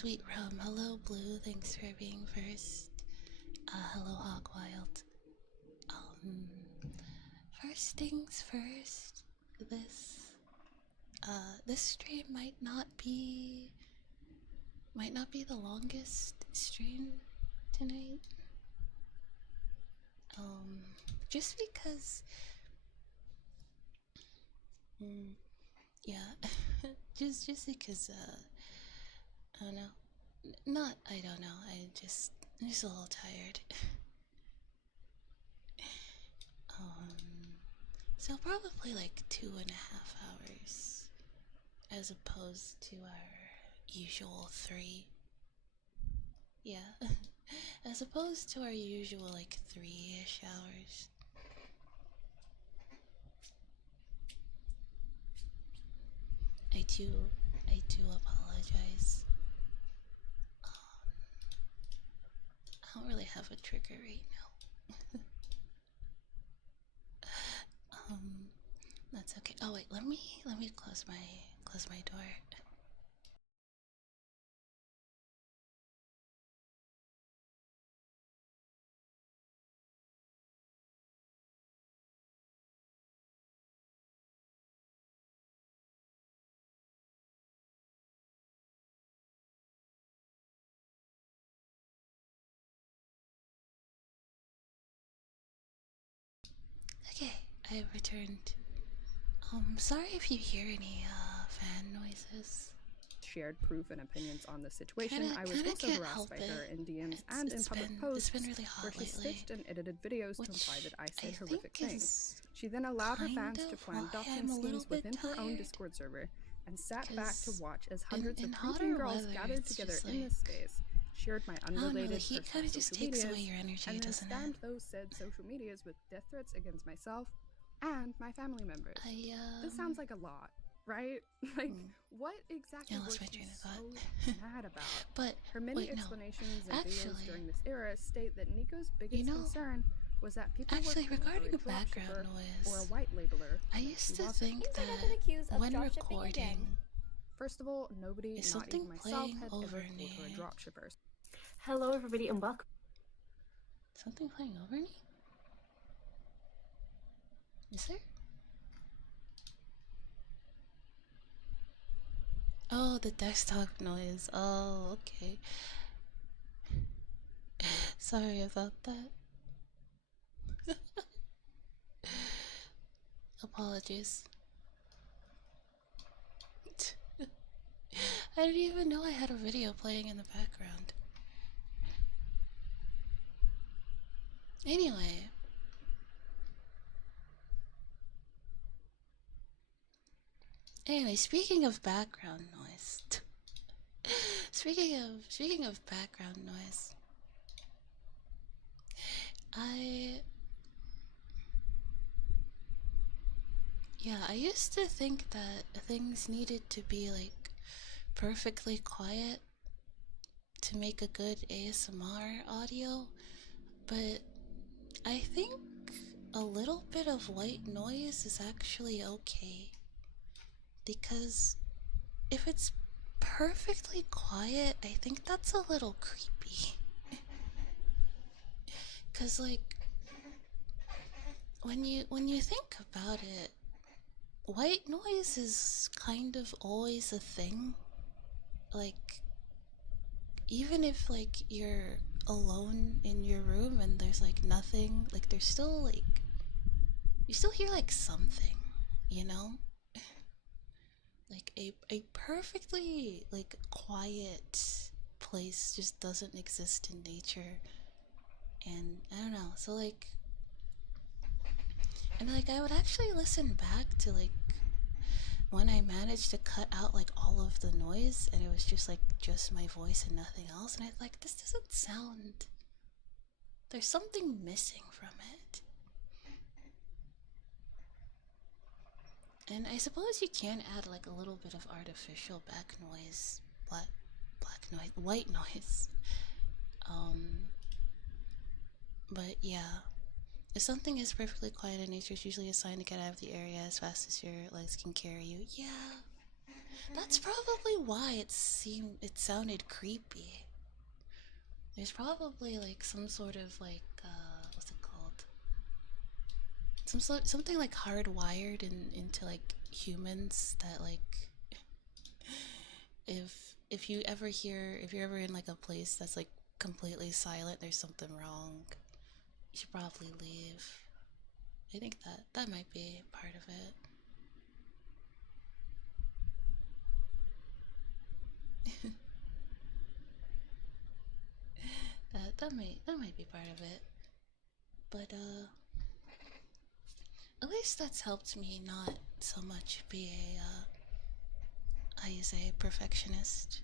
sweet rum. Hello, Blue. Thanks for being first. Hello, Hogwild. First things first. This stream might not be the longest stream tonight. Just because. Yeah, just because. I don't know. I don't know. I'm just a little tired. So probably like 2.5 hours, as opposed to our usual 3. Yeah, as opposed to our usual like 3-ish hours. I do apologize. I don't really have a trigger right now. That's okay. Oh wait, let me close my door. Okay, I returned. Sorry if you hear any fan noises. Shared proof and opinions on the situation. I was also harassed by her in DMs and in public posts really where she stitched and edited videos to imply that I said horrific things. She then allowed her fans to plan doxing schemes within her own Discord server and sat back to watch as hundreds of preteen girls gathered together in this space, shared my unrelated personal social medias, and then spammed those said social medias with death threats against myself and my family members. This sounds like a lot, right? Like, what exactly was she so mad about? But her many explanations and videos during this era state that Nico's biggest concern was that people were regarding background noise or a white labeler. I used to think that when recording, first of all, nobody, is not even myself, had ever called me? her a dropshipper. Hello, everybody, and welcome. Something playing over me? Is there? Oh, the desktop noise. Oh, okay. Sorry about that. Apologies. I didn't even know I had a video playing in the background. Anyway, speaking of background noise. speaking of background noise. I used to think that things needed to be like perfectly quiet to make a good ASMR audio, but I think a little bit of white noise is actually okay, because if it's perfectly quiet, I think that's a little creepy. Cause like when you think about it, white noise is kind of always a thing. Like, even if like you're alone in your room and there's like nothing, like there's still like, you still hear like something, you know? Like a perfectly like quiet place just doesn't exist in nature. And I don't know, so like, and like I would actually listen back to like when I managed to cut out like all of the noise and it was just like just my voice and nothing else, and I was like, this doesn't sound, there's something missing from it. And I suppose you can add like a little bit of artificial back noise, white noise. But yeah, if something is perfectly quiet in nature, it's usually a sign to get out of the area as fast as your legs can carry you. Yeah, That's probably why it sounded creepy. There's probably like some sort of like what's it called? Something like hardwired into like humans that like if you're ever in like a place that's like completely silent, there's something wrong. You should probably leave. I think that might be part of it. that might be part of it. But at least that's helped me not so much be how you say, perfectionist.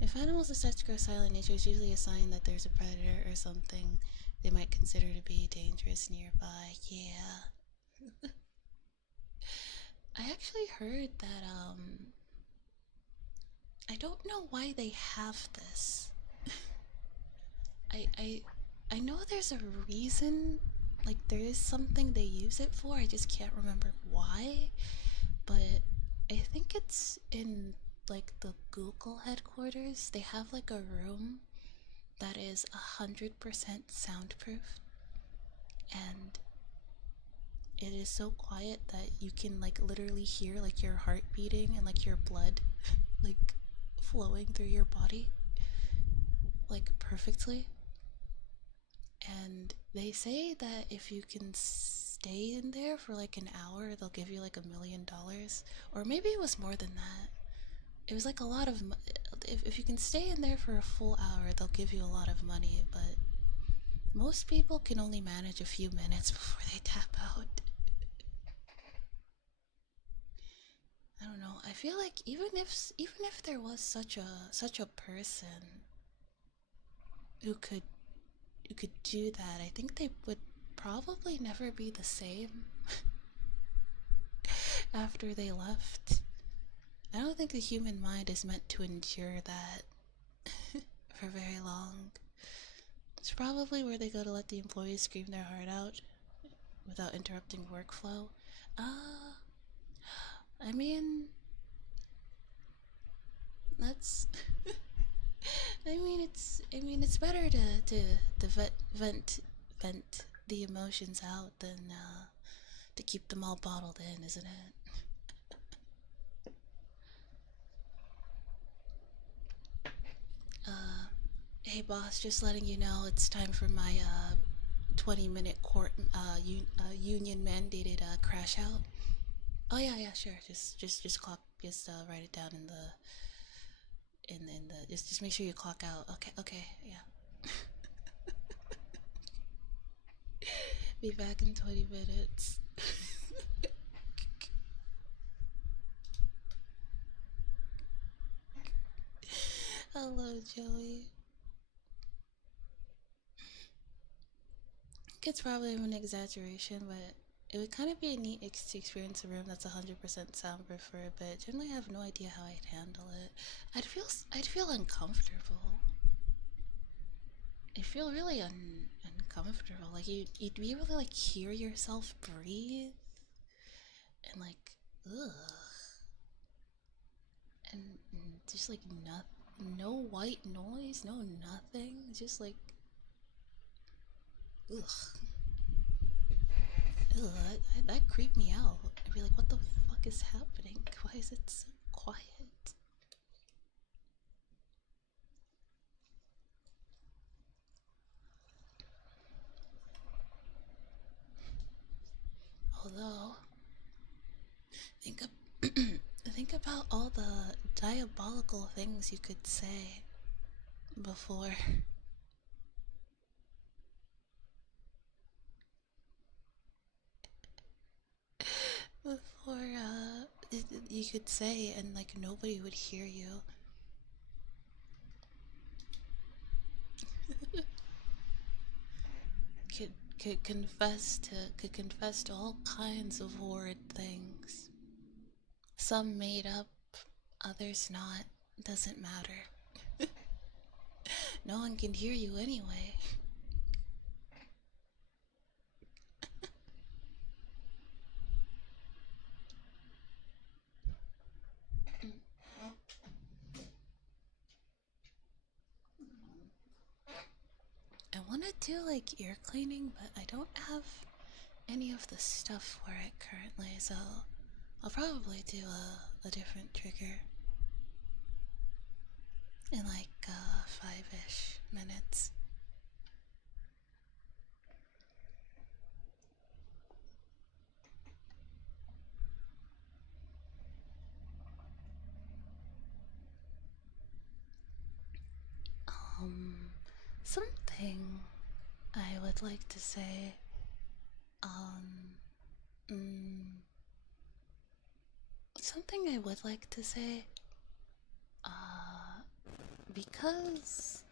If animals decide to grow silent, nature is usually a sign that there's a predator or something they might consider to be dangerous nearby. Yeah. I actually heard that I don't know why they have this. I know there's a reason, like there is something they use it for. I just can't remember why. But I think it's in like the Google headquarters. They have like a room that is 100% soundproof, and it is so quiet that you can like literally hear like your heart beating and like your blood like flowing through your body like perfectly. And they say that if you can stay in there for like an hour, they'll give you like $1,000,000, or maybe it was more than that. It was like a lot of if you can stay in there for a full hour, they'll give you a lot of money, but most people can only manage a few minutes before they tap out. I don't know. I feel like even if there was such a person who could do that, I think they would probably never be the same after they left. I don't think the human mind is meant to endure that for very long. It's probably where they go to let the employees scream their heart out without interrupting workflow. I mean, that's. I mean, it's better to vent the emotions out than to keep them all bottled in, isn't it? Hey boss, just letting you know it's time for my 20-minute court union mandated crash out. Oh yeah, sure. Just clock. Just write it down in the. Just make sure you clock out. Okay, yeah. Be back in 20 minutes. Hello, Joey. It's probably an exaggeration, but it would kind of be a neat to experience a room that's 100% soundproof for a bit. Generally, I have no idea how I'd handle it. I'd feel uncomfortable. I'd feel really uncomfortable. Like you'd be able to like hear yourself breathe, and like ugh, and just like no white noise, no nothing. Just like ugh. Ugh, that creeped me out. I'd be like, what the fuck is happening? Why is it so quiet? Although, think, think about all the diabolical things you could say before. Before, you could say and like nobody would hear you. could confess to all kinds of horrid things. Some made up, others not. Doesn't matter. No one can hear you anyway. I want to do like ear cleaning, but I don't have any of the stuff for it currently, so I'll probably do a different trigger in like 5-ish minutes. Something I would like to say, something I would like to say, because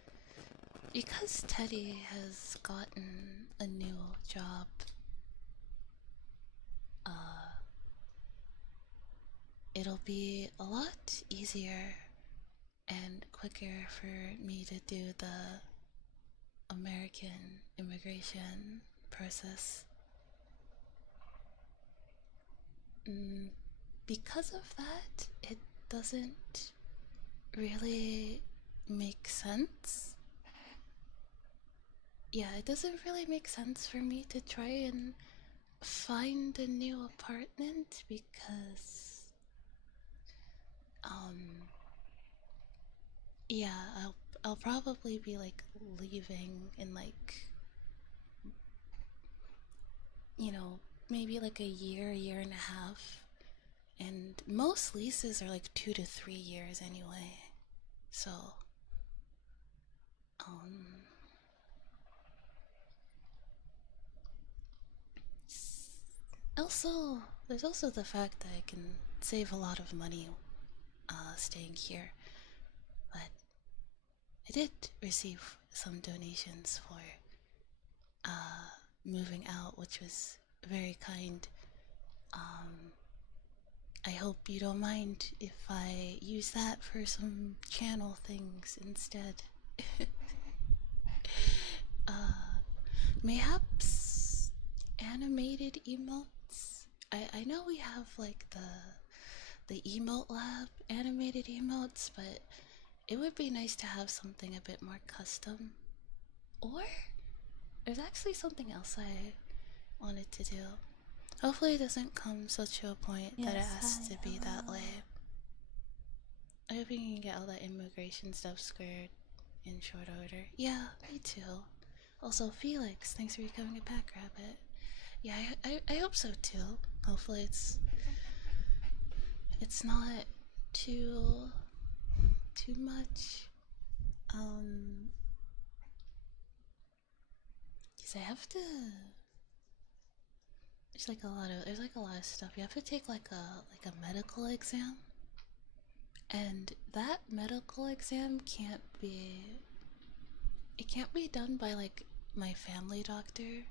Teddy has gotten a new job, it'll be a lot easier and quicker for me to do the American immigration process. Because of that, it doesn't really make sense. Yeah, it doesn't really make sense for me to try and find a new apartment because yeah, I'll probably be like leaving in like, you know, maybe like a year and a half, and most leases are like 2 to 3 years anyway, so also there's also the fact that I can save a lot of money staying here, but I did receive some donations for moving out, which was very kind. I hope you don't mind if I use that for some channel things instead. Mayhaps animated emotes. I know we have like the emote lab animated emotes, but it would be nice to have something a bit more custom. Or there's actually something else I wanted to do. Hopefully it doesn't come such to a point that it has to be that way. I hope you can get all that immigration stuff squared in short order. Yeah, me too. Also, Felix, thanks for becoming a pack rabbit. Yeah, I hope so too. Hopefully it's not too much. Cause I have to. There's like a lot of stuff. You have to take like a medical exam, and that medical exam can't be done by like my family doctor,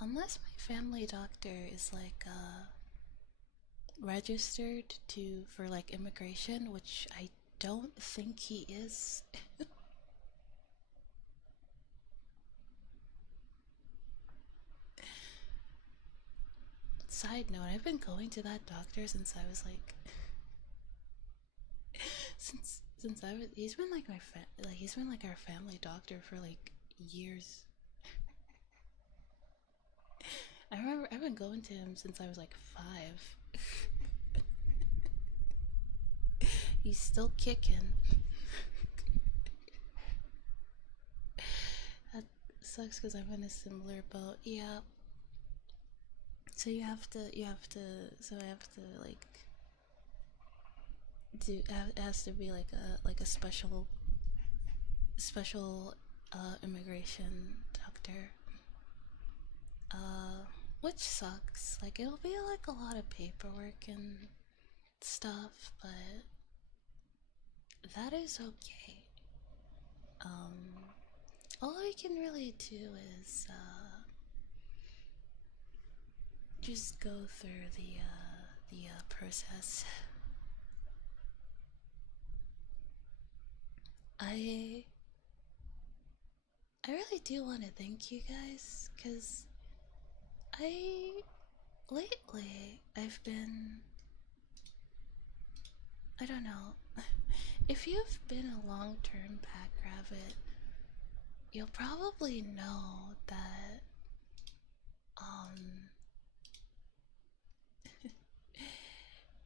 unless my family doctor is like registered for like immigration, which I don't think he is. Side note, I've been going to that doctor since I was like since I was he's been like he's been like our family doctor for like years. I remember I've been going to him since I was like 5. He's still kicking. That sucks because I'm in a similar boat. Yeah. So I have to like do, it has to be like a special immigration doctor. Which sucks. Like it'll be like a lot of paperwork and stuff, but that is okay. All we can really do is just go through the process. I really do want to thank you guys, because lately I've been, I don't know, if you've been a long-term pack rabbit, you'll probably know that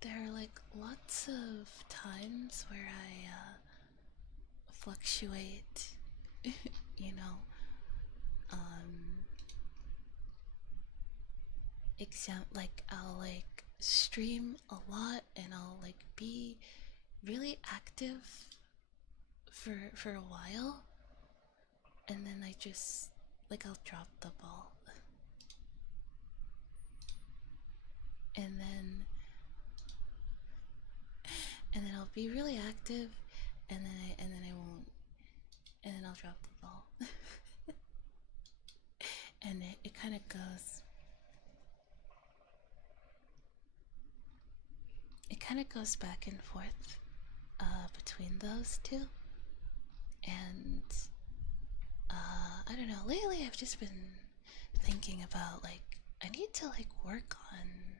there are like lots of times where I fluctuate, you know. Like I'll like stream a lot and I'll like be really active for a while, and then I just like I'll drop the ball, and then I'll be really active, and then I won't, and then I'll drop the ball. And it kind of goes, back and forth between those two. And I don't know, lately I've just been thinking about like I need to like work on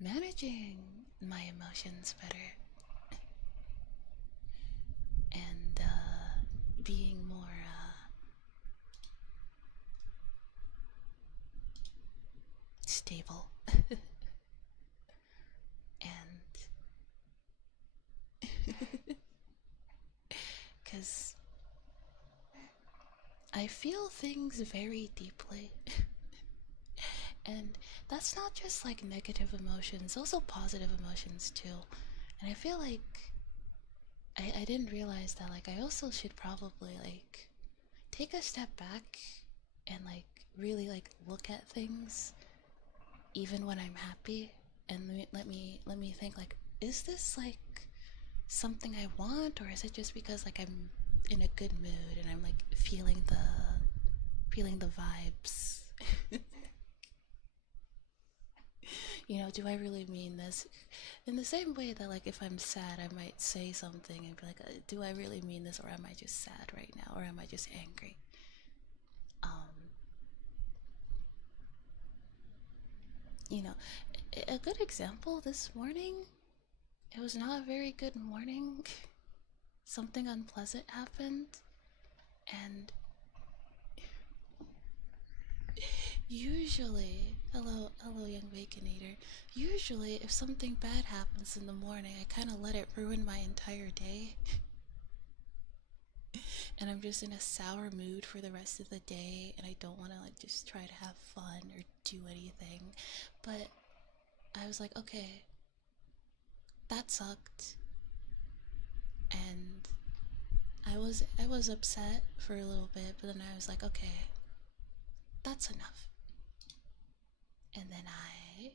managing my emotions better, and being more stable. And because I feel things very deeply. And that's not just like negative emotions, also positive emotions too. And I feel like I didn't realize that like I also should probably like take a step back and like really like look at things even when I'm happy, and let me think like, is this like something I want, or is it just because like I'm in a good mood and I'm like feeling the vibes? You know, do I really mean this? In the same way that like if I'm sad I might say something and be like, do I really mean this, or am I just sad right now, or am I just angry? You know, a good example this morning, it was not a very good morning. Something unpleasant happened, and usually, hello young baconator, usually if something bad happens in the morning I kind of let it ruin my entire day. And I'm just in a sour mood for the rest of the day, and I don't want to like just try to have fun or do anything. But I was like, okay, that sucked, and I was upset for a little bit, but then I was like, okay, that's enough. And then I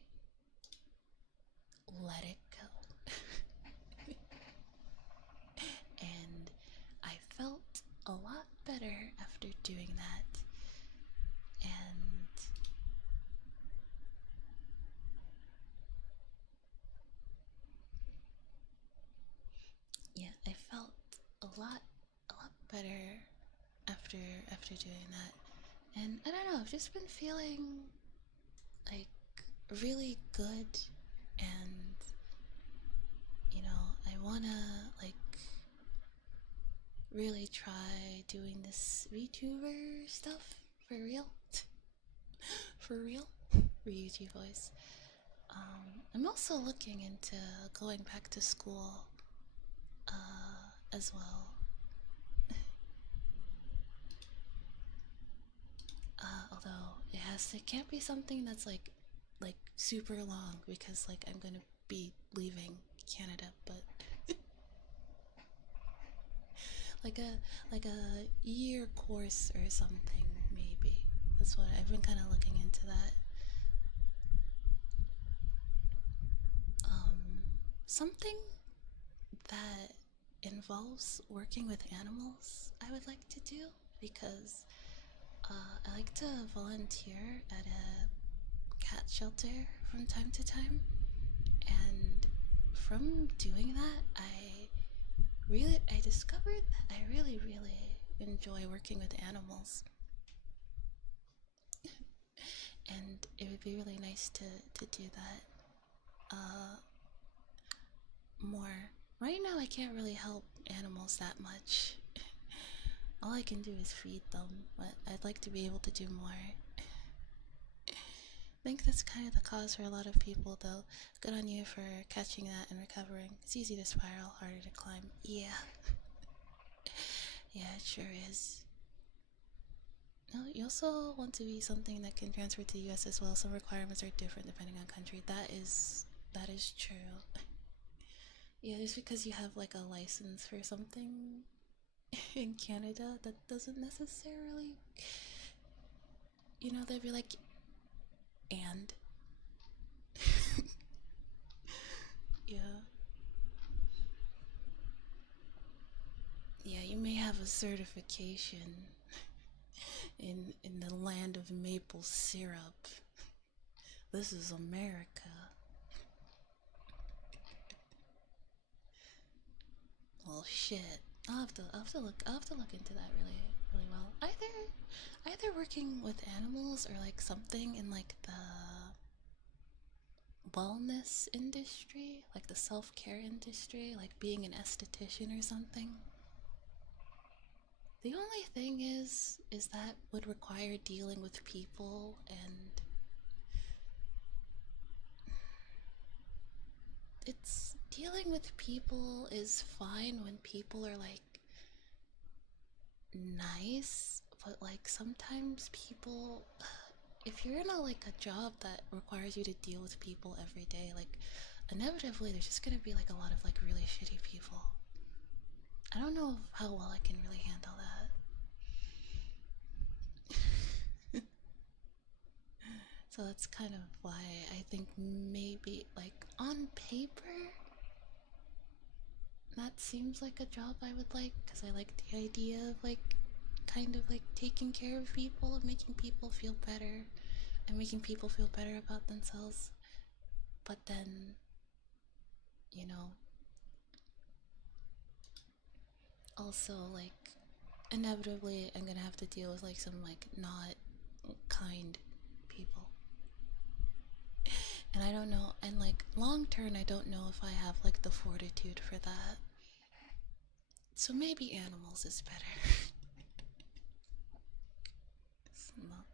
let it go. And I felt a lot better after doing that. And yeah, I felt a lot better after doing that. And I don't know, I've just been feeling like really good, and you know, I wanna like really try doing this vtuber stuff for real. For real. Ryuji voice. I'm also looking into going back to school as well. Although it can't be something that's like super long, because like I'm gonna be leaving Canada, but like a year course or something maybe. That's what I've been kind of looking into that. Something that involves working with animals I would like to do, because I like to volunteer at a cat shelter from time to time, and from doing that I discovered that I really enjoy working with animals. And it would be really nice to do that more. Right now I can't really help animals that much. all I can do is feed them, but I'd like to be able to do more. I think that's kind of the cause for a lot of people, though. Good on you for catching that and recovering. It's easy to spiral, harder to climb. Yeah. Yeah, it sure is. No, you also want to be something that can transfer to the US as well. Some requirements are different depending on country. That is true. Yeah, just because you have like a license for something in Canada, that doesn't necessarily, you know, they'd be like, and yeah. Yeah, you may have a certification in the land of maple syrup. This is America. Well, shit. I'll have to look into that really well. Either working with animals or like something in like the wellness industry, like the self-care industry, like being an esthetician or something. The only thing is that would require dealing with people, and it's dealing with people is fine when people are like nice, but like sometimes people, if you're in a job that requires you to deal with people every day, like inevitably there's just gonna be like a lot of like really shitty people. I don't know how well I can really handle that. So that's kind of why I think maybe like on paper that seems like a job I would like, because I like the idea of like kind of like taking care of people and making people feel better and making people feel better about themselves. But then, you know, also like inevitably I'm gonna have to deal with like some like not kind people. And I don't know, and like long term I don't know if I have like the fortitude for that. So maybe animals is better. It's not.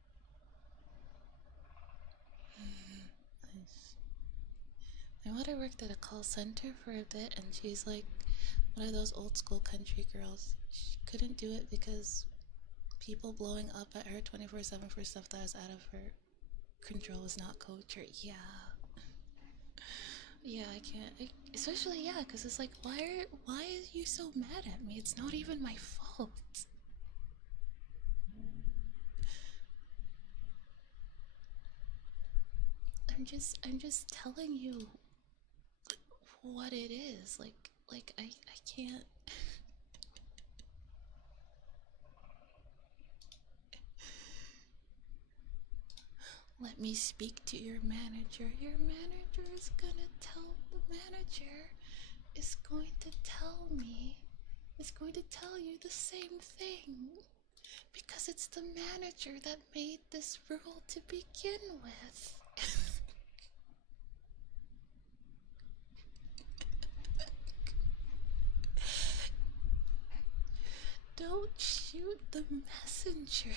My mother worked at a call center for a bit, and she's like one of those old school country girls. She couldn't do it because people blowing up at her 24/7 for stuff that was out of her control was not culture. Yeah. Yeah, I can't. Especially, yeah, because it's like, why are you so mad at me? It's not even my fault. I'm just telling you what it is. Like I can't. Let me speak to your manager. Your manager is gonna tell the manager is going to tell me, is going to tell you the same thing. Because it's the manager that made this rule to begin with. Don't shoot the messenger.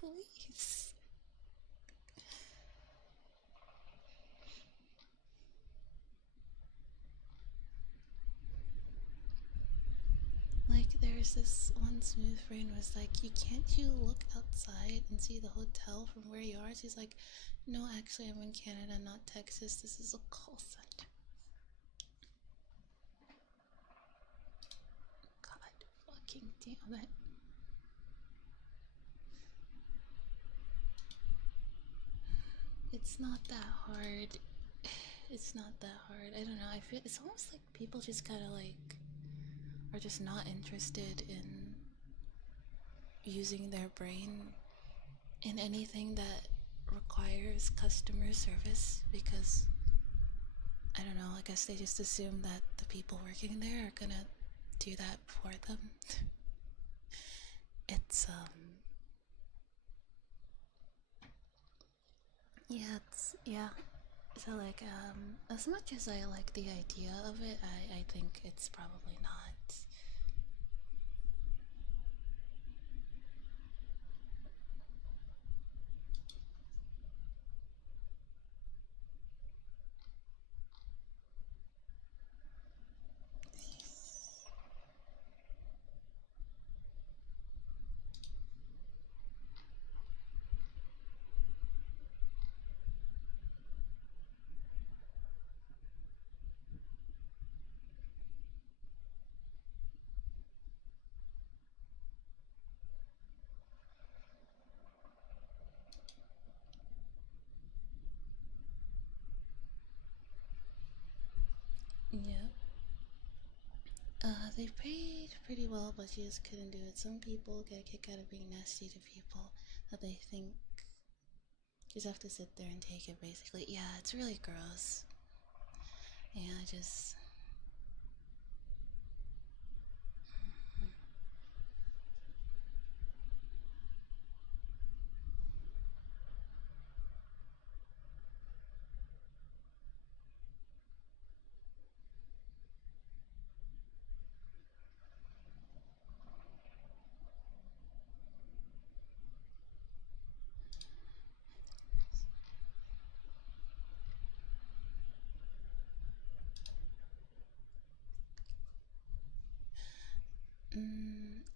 Please. Like, there's this one smooth friend was like, can't you look outside and see the hotel from where you are? She's like, no, actually, I'm in Canada, not Texas. This is a call center. God fucking damn it. It's not that hard. It's not that hard. I don't know. I feel it's almost like people just kind of like are just not interested in using their brain in anything that requires customer service, because I don't know, I guess they just assume that the people working there are gonna do that for them. It's yeah, So like, as much as I like the idea of it, I think it's probably not. Yeah. They paid pretty well, but you just couldn't do it. Some people get a kick out of being nasty to people that they think you just have to sit there and take it, basically. Yeah, it's really gross. Yeah, I just...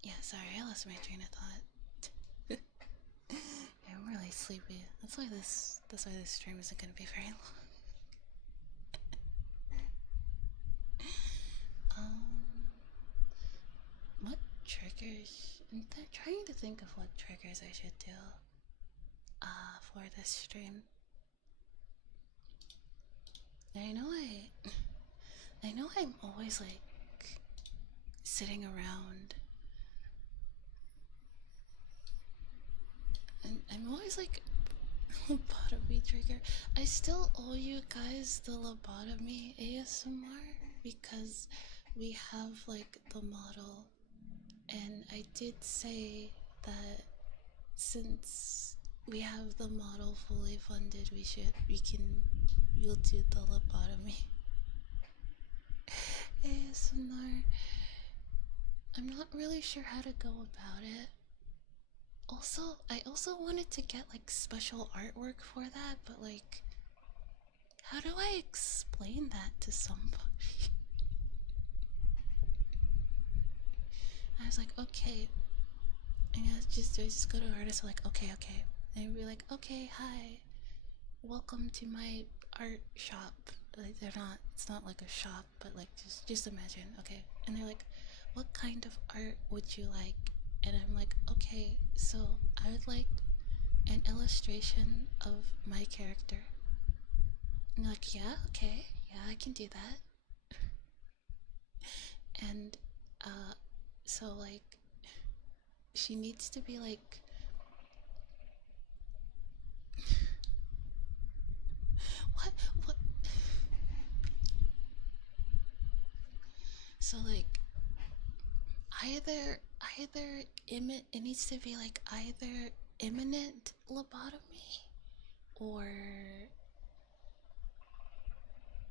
yeah, sorry, I lost my train of thought. Yeah, I'm really sleepy. That's why this stream isn't gonna be very long. What triggers? I'm trying to think of what triggers I should do for this stream. I know I'm always like sitting around and I'm always like lobotomy trigger. I still owe you guys the lobotomy ASMR because we have like the model, and I did say that since we have the model fully funded, we'll do the lobotomy ASMR. I'm not really sure how to go about it. Also, I also wanted to get like special artwork for that, but like, how do I explain that to somebody? I was like, okay, and I just go to artists, like, okay, and I'd be like, okay, hi, welcome to my art shop. Like, it's not like a shop, but like, just imagine, okay, and they're like, what kind of art would you like? And I'm like, okay, so I would like an illustration of my character. And like, yeah, okay, yeah, I can do that. And so like, she needs to be like, what? So like, it needs to be like either imminent lobotomy or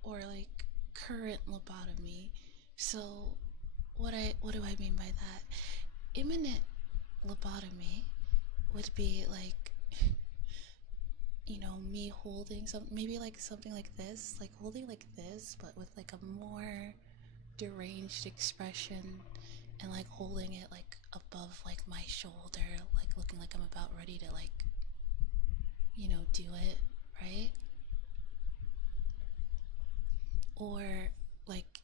like current lobotomy. So what do I mean by that? Imminent lobotomy would be like, you know, me holding maybe like something like this, like holding like this, but with like a more deranged expression, and like holding it like above like my shoulder, like looking like I'm about ready to like, you know, do it, right? Or like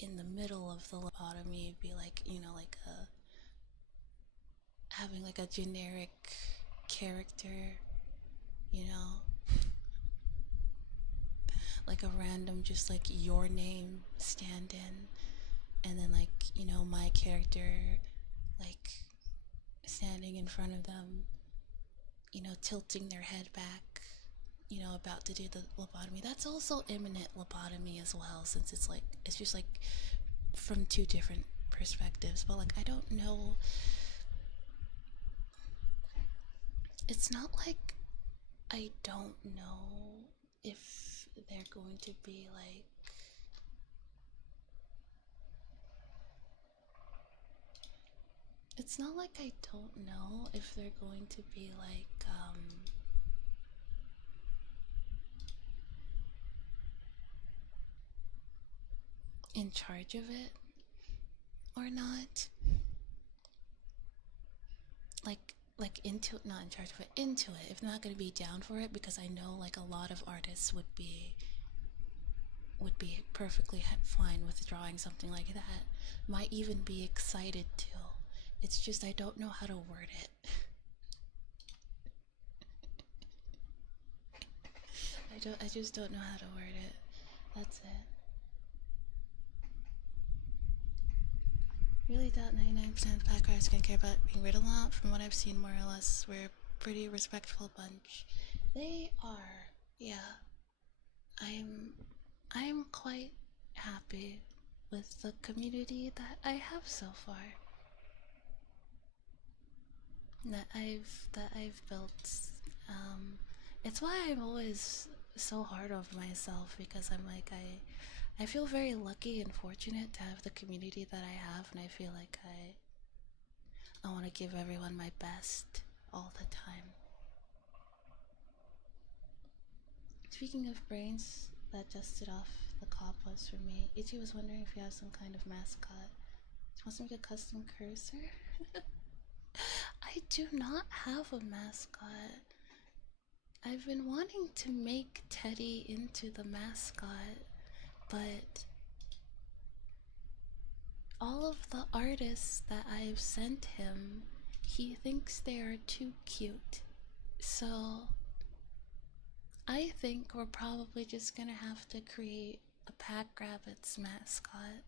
in the middle of the lobotomy, it'd be like, you know, like having like a generic character, you know, like a random, just like your name stand in, and then like, you know, my character like standing in front of them, you know, tilting their head back, you know, about to do the lobotomy. That's also imminent lobotomy as well, since it's like, it's just like from two different perspectives. But like, I don't know, it's not like I don't know if they're going to be like it's not like I don't know if they're going to be like in charge of it or not. Like into it, not in charge of it, into it. If not going to be down for it, because I know like a lot of artists would be perfectly fine with drawing something like that. Might even be excited to. It's just I don't know how to word it. I just don't know how to word it. That's it. Really doubt 99% of pack riders can care about being rid a lot. From what I've seen, more or less, we're a pretty respectful bunch. They are, yeah. I'm quite happy with the community that I have so far. That I've built. It's why I'm always so hard on myself, because I'm like I feel very lucky and fortunate to have the community that I have, and I feel like I want to give everyone my best all the time. Speaking of brains that dusted off, the cop was for me. Ichi was wondering if you have some kind of mascot. She wants to make a custom cursor. I do not have a mascot. I've been wanting to make Teddy into the mascot, but all of the artists that I've sent him, he thinks they are too cute. So I think we're probably just gonna have to create a Pack Rabbits mascot.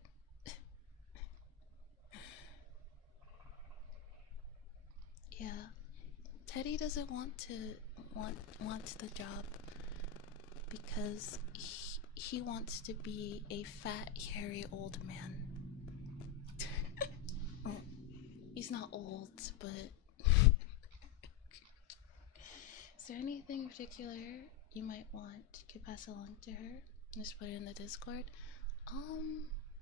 Yeah. Teddy doesn't want the job because he wants to be a fat, hairy old man. He's not old, but is there anything in particular you might want to pass along to her? Just put it in the Discord.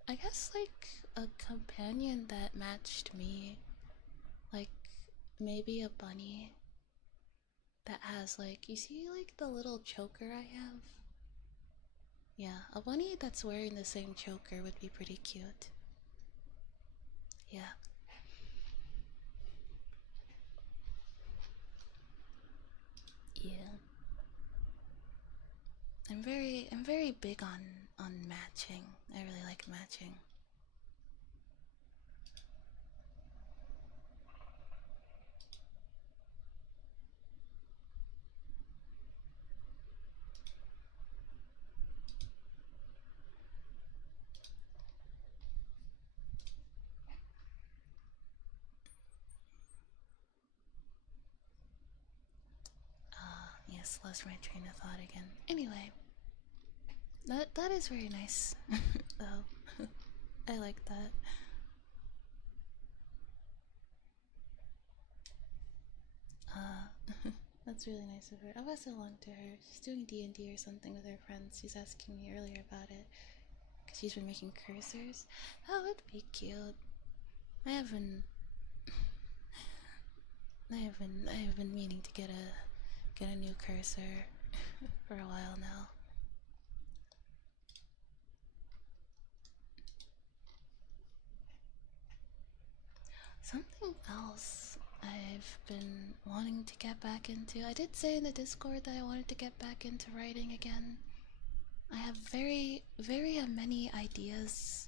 I guess like a companion that matched me, like maybe a bunny that has like, you see like the little choker I have? Yeah, a bunny that's wearing the same choker would be pretty cute. Yeah. Yeah. I'm very big on matching. I really like matching. Yes, lost my train of thought again. Anyway, that is very nice. Though. I like that. That's really nice of her. I'll pass it along to her. She's doing D&D or something with her friends. She's asking me earlier about it, because she's been making cursors. That would be cute. I have been meaning to get a new cursor for a while now. Something else I've been wanting to get back into. I did say in the Discord that I wanted to get back into writing again. I have very many ideas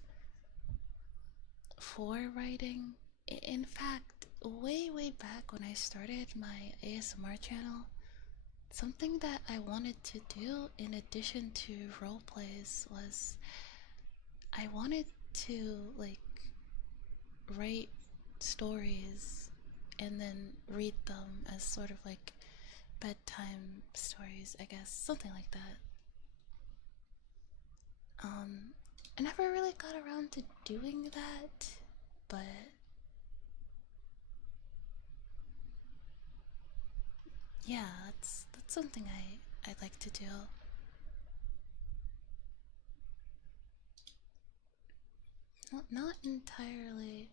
for writing. In fact, way back when I started my ASMR channel, something that I wanted to do in addition to roleplays was I wanted to like write stories and then read them as sort of like bedtime stories, I guess, something like that. I never really got around to doing that, but yeah, that's something I'd like to do. not entirely.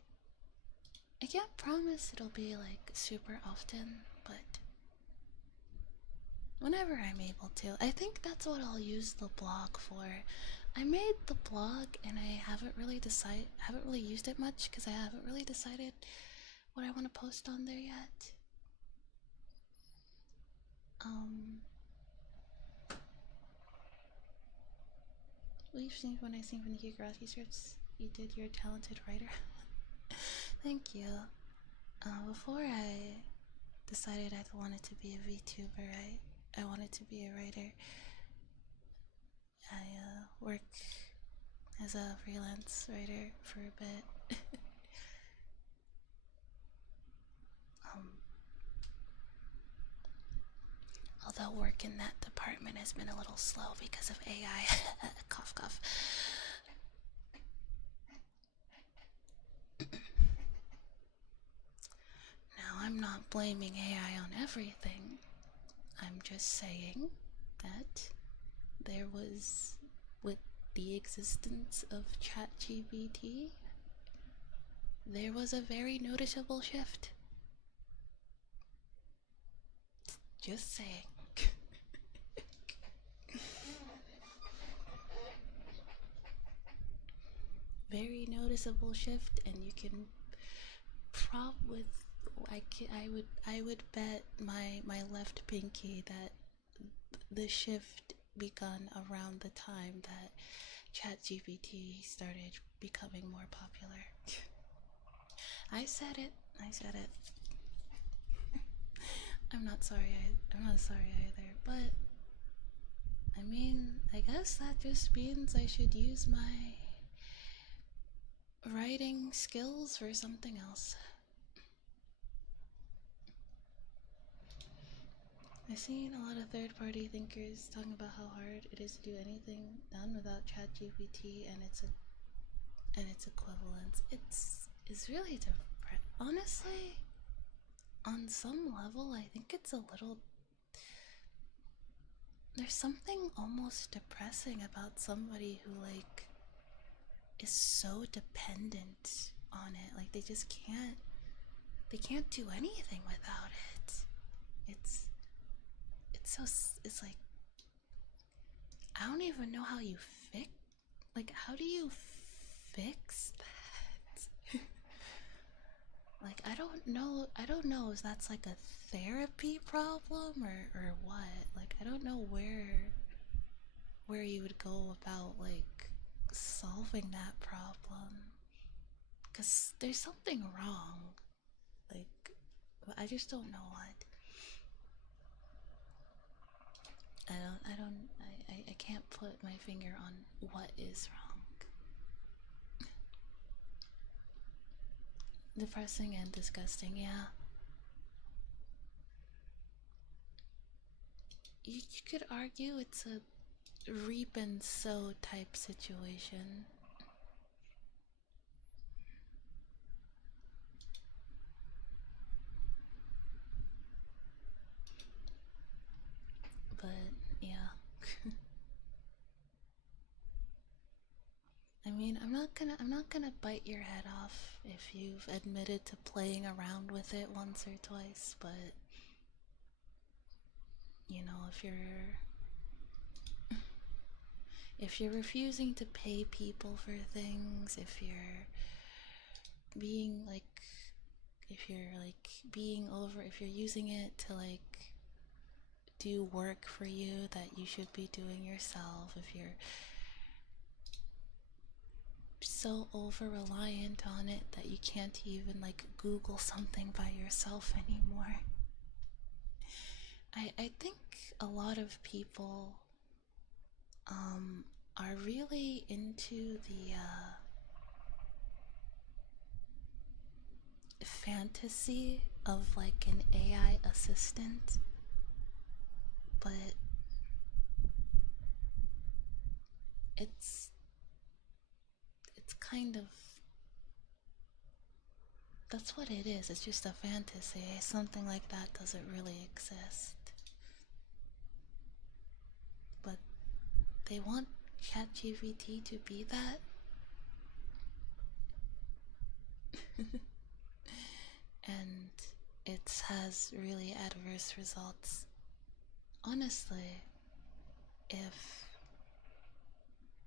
I can't promise it'll be like super often, but whenever I'm able to. I think that's what I'll use the blog for. I made the blog and I haven't really used it much because I haven't really decided what I want to post on there yet. We've seen when I seen from the Hugaraki scripts, you did, you're a talented writer. Thank you. Before I decided I wanted to be a VTuber, I wanted to be a writer. I work as a freelance writer for a bit. Although work in that department has been a little slow because of AI. Cough, cough. Now, I'm not blaming AI on everything. I'm just saying that there was, with the existence of ChatGPT, there was a very noticeable shift. Just saying. Very noticeable shift, and you can I would bet my left pinky that the shift begun around the time that ChatGPT started becoming more popular. I said it. I'm not sorry either, but I mean, I guess that just means I should use my writing skills for something else. I've seen a lot of third-party thinkers talking about how hard it is to do anything done without ChatGPT and its equivalents. It's really honestly, on some level, I think it's a little. There's something almost depressing about somebody who like is so dependent on it. Like they just can't. They can't do anything without it. It's like, I don't even know how you fix, like, how do you fix that? Like, I don't know if that's like a therapy problem or what. Like, I don't know where you would go about like solving that problem, because there's something wrong. Like, I just don't know what. I can't put my finger on what is wrong. Depressing and disgusting, yeah. You could argue it's a reap and sow type situation. But yeah. I mean, I'm not gonna bite your head off if you've admitted to playing around with it once or twice, but you know, if you're refusing to pay people for things, if you're being like if you're using it to like do work for you that you should be doing yourself, if you're so over reliant on it that you can't even like Google something by yourself anymore. I think a lot of people are really into the fantasy of like an AI assistant, but it's kind of, that's what it is. It's just a fantasy. Something like that doesn't really exist. But they want ChatGPT to be that. And it has really adverse results. Honestly, if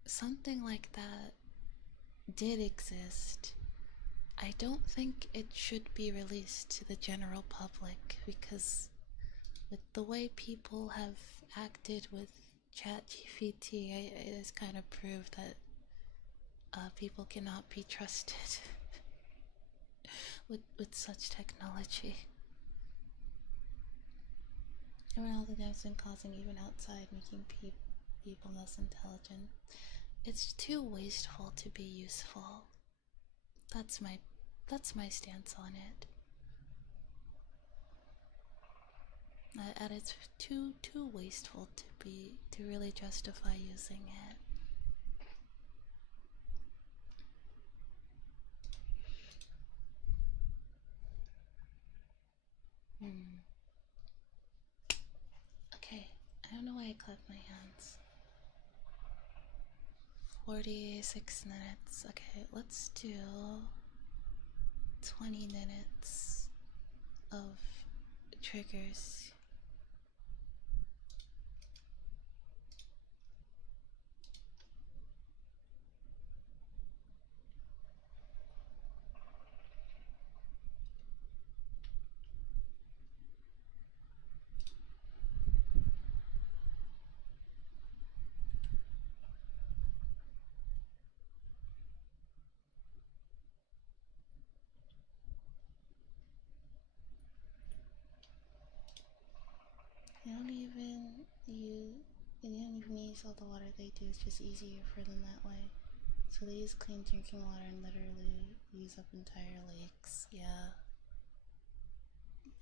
something like that did exist, I don't think it should be released to the general public, because with the way people have acted with ChatGPT, it has kind of proved that people cannot be trusted with such technology. And all the damage been causing even outside, making people less intelligent. It's too wasteful to be useful. That's my stance on it. And it's too wasteful to really justify using it. Okay, I don't know why I clapped my hands. 46 minutes. Okay, let's do 20 minutes of triggers. They don't even use all the water they do. It's just easier for them that way. So they use clean drinking water and literally use up entire lakes. Yeah.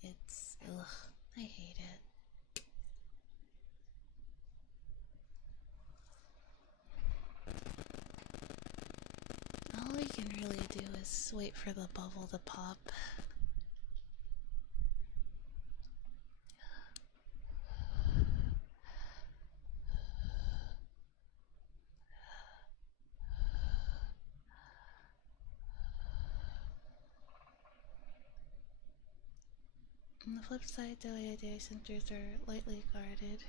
It's ugh. I hate it. All we can really do is wait for the bubble to pop. On the flip side, though, data centers are lightly guarded.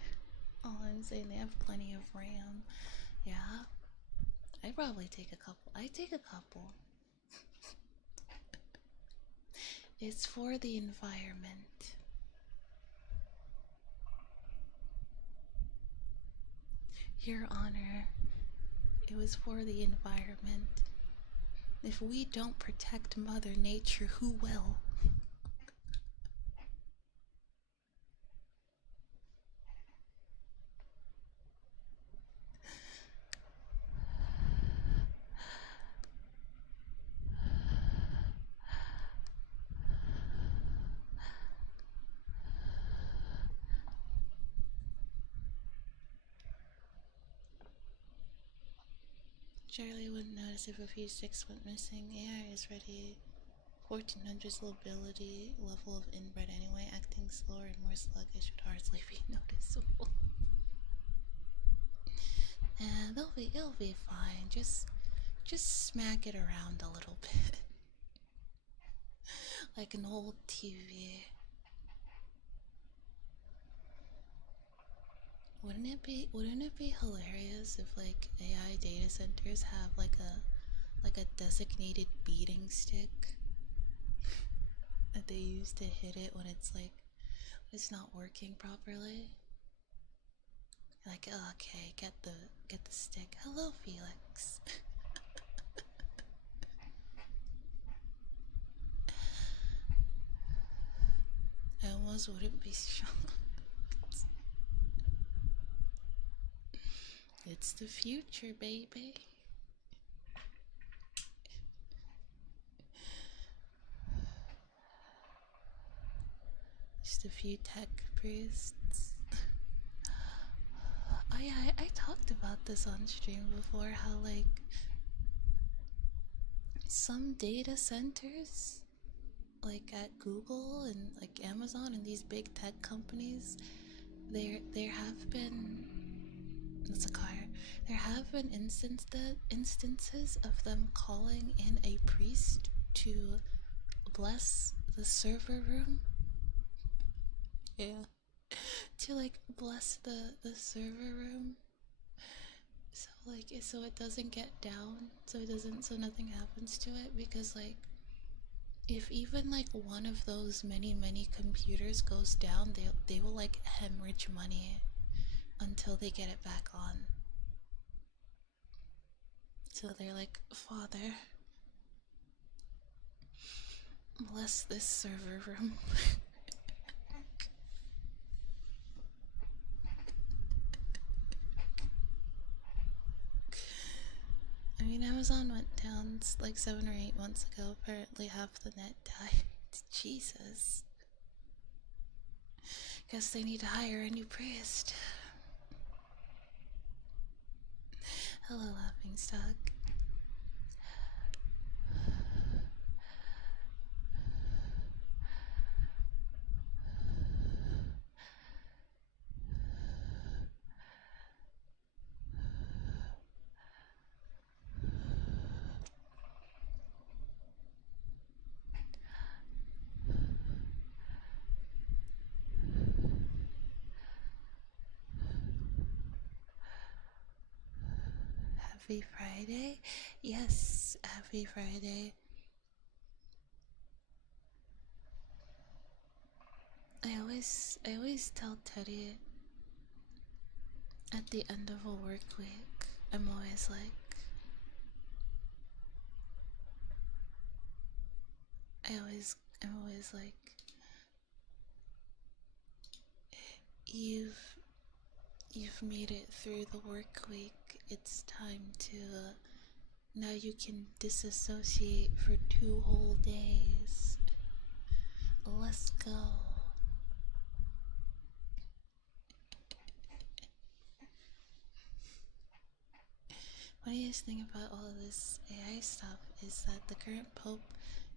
All I'm saying, they have plenty of RAM. Yeah, I probably take a couple. I take a couple. It's for the environment. Your Honor, it was for the environment. If we don't protect Mother Nature, who will? Charlie wouldn't notice if a few sticks went missing. AI is ready. 1400's lability level of inbred anyway, acting slower and more sluggish would hardly be noticeable. And it'll be fine. Just smack it around a little bit. Like an old TV. Wouldn't it be hilarious if like AI data centers have like a designated beating stick that they use to hit it when it's not working properly? Like, oh, okay, get the stick. Hello, Felix. I almost wouldn't be shocked. It's the future, baby. Just a few tech priests. I talked about this on stream before, how like some data centers like at Google and like Amazon and these big tech companies, there have been, that's a car, there have been instances of them calling in a priest to bless the server room. Yeah. To like bless the server room. So like so it doesn't get down, so nothing happens to it, because like if even like one of those many computers goes down, they will like hemorrhage money until they get it back on. So they're like, Father, bless this server room. I mean, Amazon went down like 7 or 8 months ago. Apparently half the net died. Jesus. Guess they need to hire a new priest. Hello, laughing stock. Happy Friday? Yes, happy Friday. I always tell Teddy at the end of a work week, I'm always like, I'm always like, you've made it through the work week. It's time to now you can disassociate for 2 whole days. Let's go. Funniest thing about all of this AI stuff is that the current Pope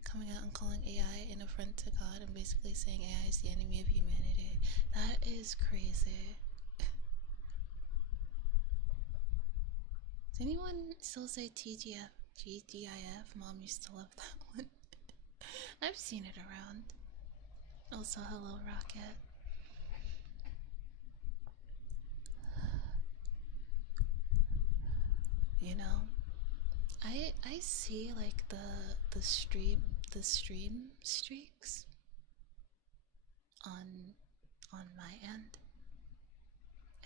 coming out and calling AI an affront to God and basically saying AI is the enemy of humanity. That is crazy. Does anyone still say TGF, GGIF? Mom used to love that one. I've seen it around. Also, hello, Rocket. You know, I see like the stream streaks on my end,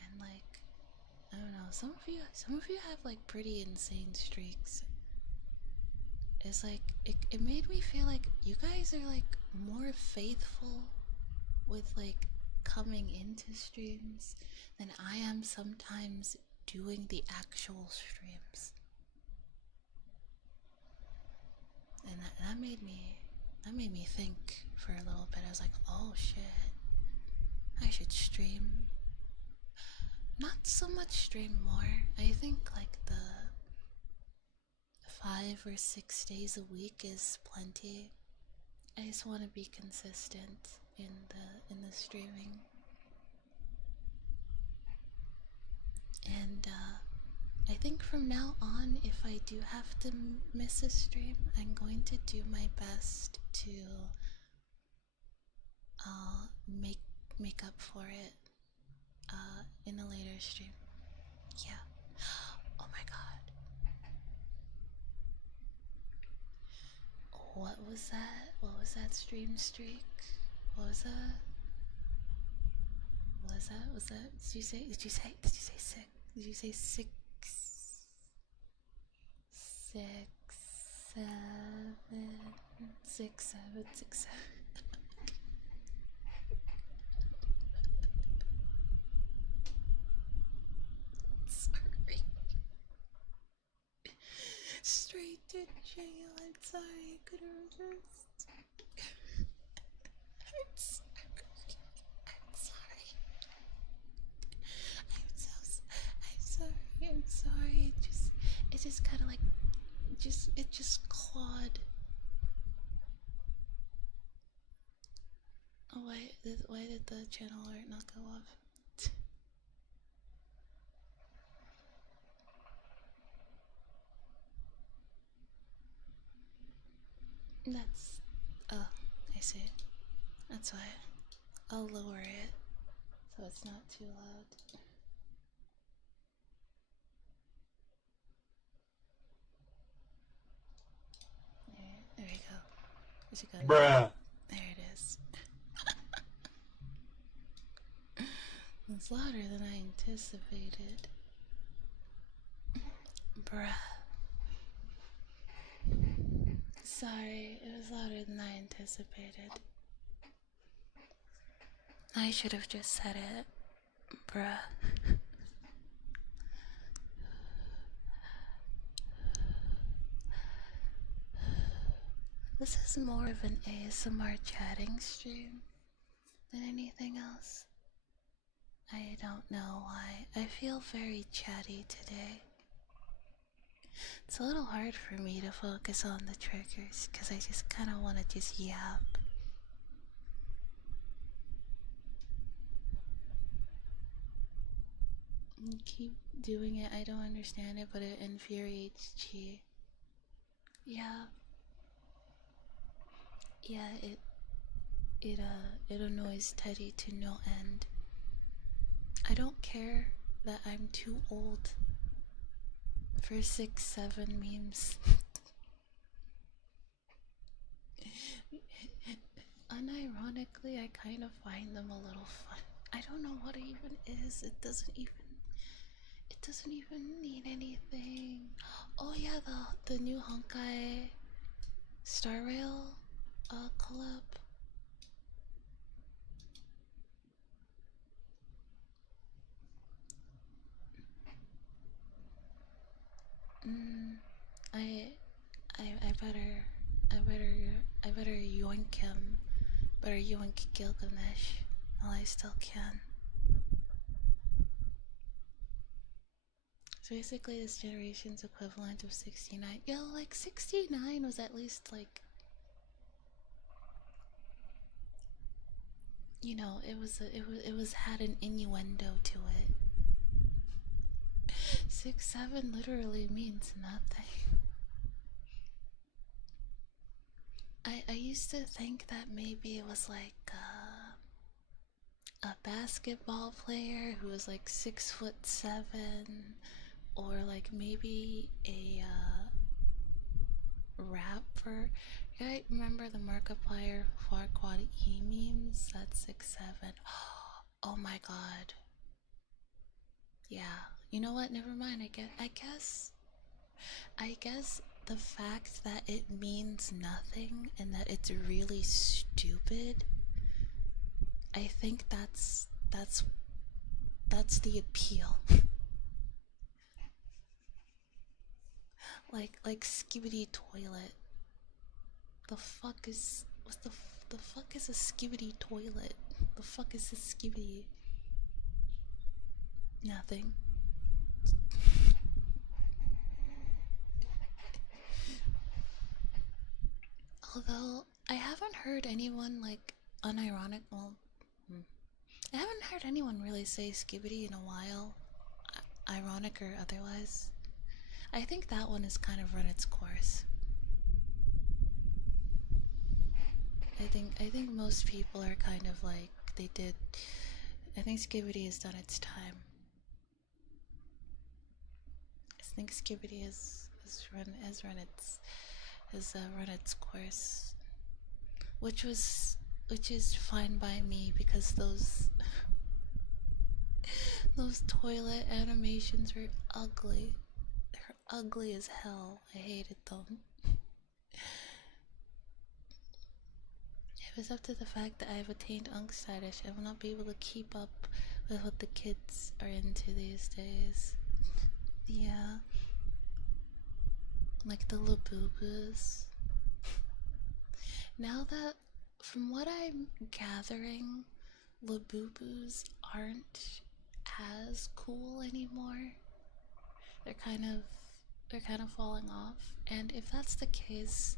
and like I don't know, some of you have like pretty insane streaks. It's like it made me feel like you guys are like more faithful with like coming into streams than I am sometimes doing the actual streams. And that made me think for a little bit. I was like, oh shit, I should stream. Not so much stream more. I think like the 5 or 6 days a week is plenty. I just want to be consistent in the streaming. And I think from now on, if I do have to miss a stream, I'm going to do my best to make up for it in a later stream. Yeah. Oh my god. What was that? What was that stream streak? What was that? What was that? Was that? Did you say 6? Did you say 6? 6, 7, 6, 7, 6, 7. Sorry. Straight to jail. I'm sorry. I couldn't resist. I'm sorry. I'm sorry. I'm sorry. It just kind of like, it just clawed. Oh, why did the channel alert not go off? Oh, I see. That's why. I'll lower it so it's not too loud. There we go. Where's it going? Bruh! There it is. It's louder than I anticipated. Bruh. Sorry, it was louder than I anticipated. I should have just said it. Bruh. This is more of an ASMR chatting stream than anything else. I don't know why. I feel very chatty today. It's a little hard for me to focus on the triggers because I just kind of want to just yap. And keep doing it. I don't understand it, but it infuriates Chi. Yeah. Yeah, it annoys Teddy to no end. I don't care that I'm too old for 6-7 memes. Unironically, I kind of find them a little fun. I don't know what it even is. It doesn't even mean anything. Oh yeah, the new Honkai Star Rail collab. I better yoink him. Better yoink Gilgamesh while I still can. So basically this generation's equivalent of 69. Yo, like 69 was at least like, you know, it was had an innuendo to it. 6-7 literally means nothing. I used to think that maybe it was like a basketball player who was like 6'7", or like maybe a rapper. You guys remember the Markiplier Farquaad E memes? That's 6'7". Oh my god. Yeah. You know what? Never mind. I guess the fact that it means nothing and that it's really stupid, I think that's the appeal. like skibidi toilet. The fuck is the fuck is a skibidi toilet? The fuck is a skibidi? Nothing. Although I haven't heard anyone like unironic. Well, I haven't heard anyone really say skibidi in a while, ironic or otherwise. I think that one has kind of run its course. I think most people are kind of like they did. I think skibidi has done its time. I think skibidi has run its course, which is fine by me because those toilet animations were ugly. They're ugly as hell. I hated them. If it's up to the fact that I have attained Ungstadish, I will not be able to keep up with what the kids are into these days. Yeah. Like the Labubu's. Now that, from what I'm gathering, Labubu's aren't as cool anymore. They're kind of falling off, and if that's the case,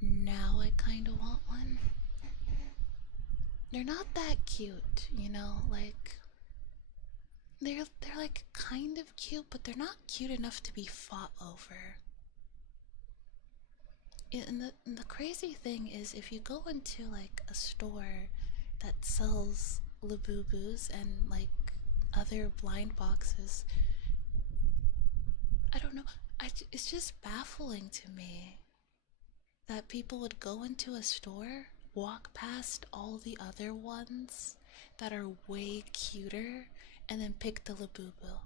now I kind of want one. They're not that cute, you know, like they're like kind of cute, but they're not cute enough to be fought over. And the crazy thing is, if you go into like a store that sells Labubus and like other blind boxes, I don't know. It's just baffling to me that people would go into a store, walk past all the other ones that are way cuter, and then pick the Labubu.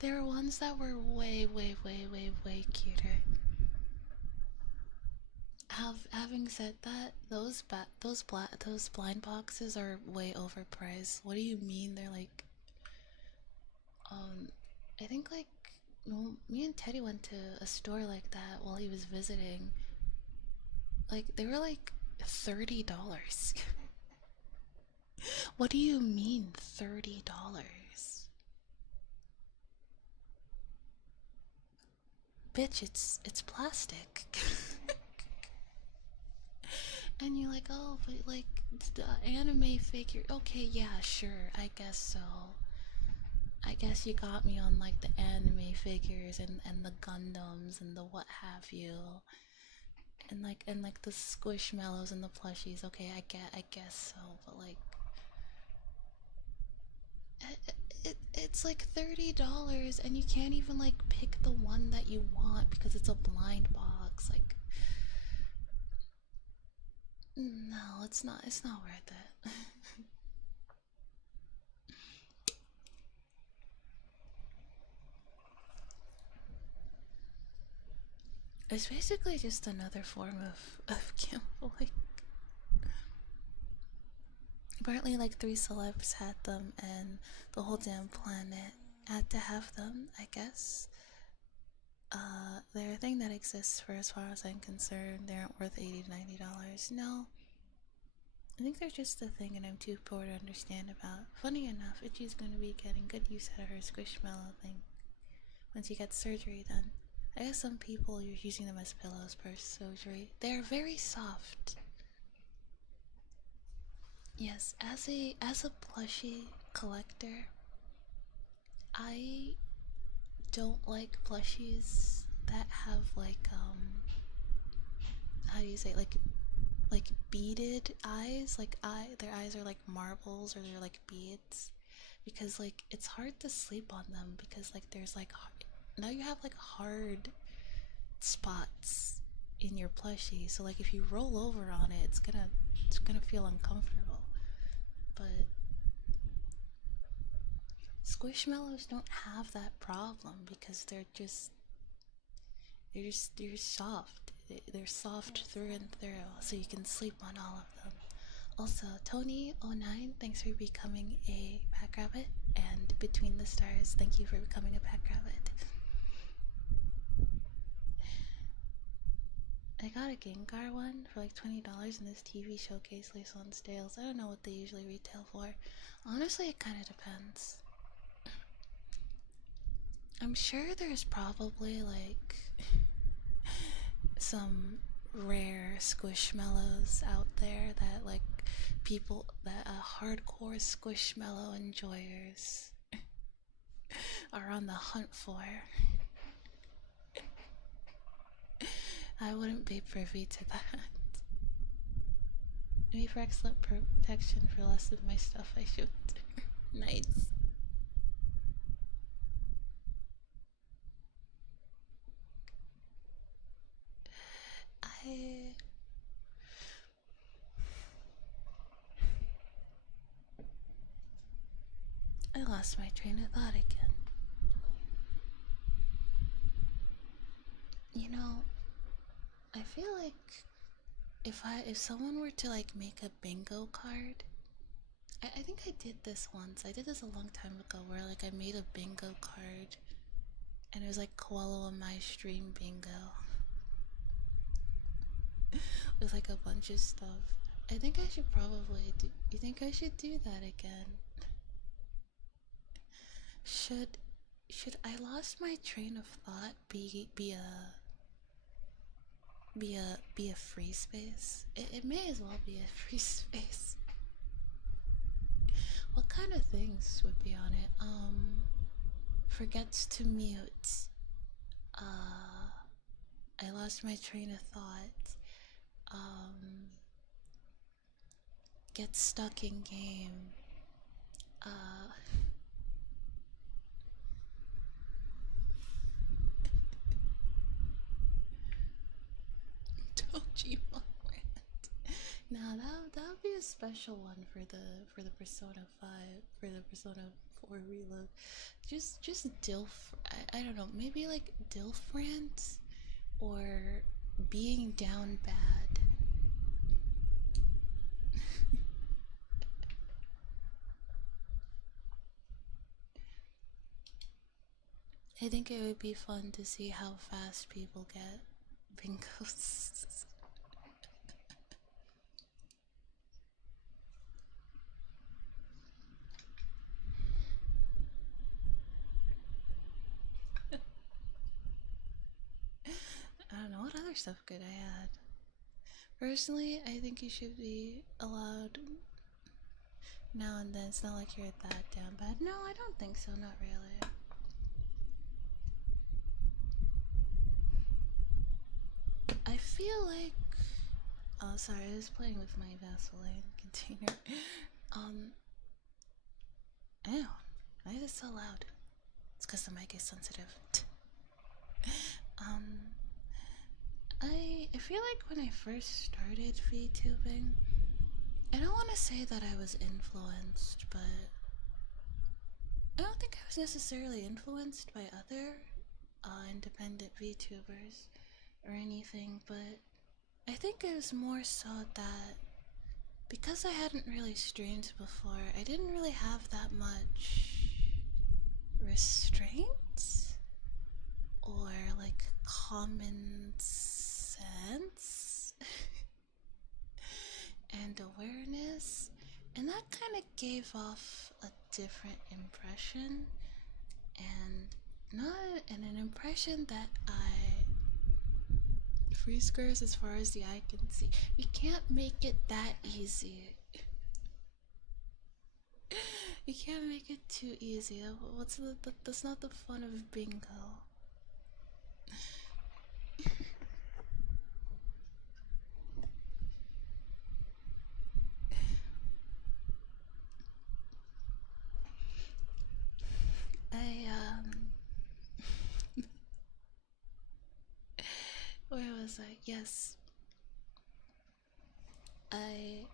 There were ones that were way cuter. Having said that, those blind boxes are way overpriced. What do you mean they're like? I think like, well, me and Teddy went to a store like that while he was visiting. Like they were like $30. What do you mean $30? Bitch, it's plastic. And you're like, oh, but like the anime figure. Okay, yeah, sure, I guess so. I guess you got me on like the anime figures and the Gundams and the what have you, and like the squishmallows and the plushies. Okay, I guess so, but like it's like $30 and you can't even like pick the one that you want because it's a blind box. Like, no, it's not worth it. It's basically just another form of gambling. Apparently like 3 celebs had them and the whole damn planet had to have them, I guess. They're a thing that exists for as far as I'm concerned. They aren't worth $80 to $90. No. I think they're just a thing and I'm too poor to understand about. Funny enough, Itchy's going to be getting good use out of her squishmallow thing once she gets surgery done. I guess some people are using them as pillows post-surgery. They are very soft. Yes, as a plushie collector, I don't like plushies that have like how do you say, like beaded eyes, like their eyes are like marbles or they're like beads, because like it's hard to sleep on them because like there's like now you have like hard spots in your plushie, so like if you roll over on it, it's gonna feel uncomfortable. But squishmallows don't have that problem because they're soft. They're soft through and through, so you can sleep on all of them. Also, Tony09, thanks for becoming a pack rabbit, and Between the Stars, thank you for becoming a pack rabbit. I got a Gengar one for like $20 in this TV showcase lace on stales. I don't know what they usually retail for. Honestly, it kind of depends. I'm sure there's probably like some rare squishmallows out there that like people that hardcore squishmallow enjoyers are on the hunt for. I wouldn't be privy to that. Maybe for excellent protection for less of my stuff I should. Nice. I lost my train of thought again. You know, I feel like if someone were to like make a bingo card, I think I did this once. I did this a long time ago where like I made a bingo card and it was like Coello Amai stream bingo. With like a bunch of stuff. I think I should probably do. You think I should do that again? Should I lost my train of thought be a free space? It may as well be a free space. What kind of things would be on it? Forgets to mute. I lost my train of thought. Get stuck in game. Dojima rant. Now that would be a special one for the Persona 5, for the Persona 4 reload. Just Dilf. I don't know. Maybe like Dilf rant or being down bad. I think it would be fun to see how fast people get bingos. I don't know what other stuff could I add. Personally, I think you should be allowed now and then. It's not like you're that down bad. No, I don't think so. Not really. I feel like. Oh, sorry. I was playing with my Vaseline container. Ew. Why is it so loud? It's because the mic is sensitive. I feel like when I first started VTubing, I don't want to say that I was influenced, but I don't think I was necessarily influenced by other independent VTubers or anything, but I think it was more so that because I hadn't really streamed before, I didn't really have that much restraint or like common sense and awareness, and that kind of gave off a different impression, and an impression that I free squares as far as the eye can see. You can't make it that easy. You can't make it too easy. That's not the fun of bingo. Where was I? Yes. I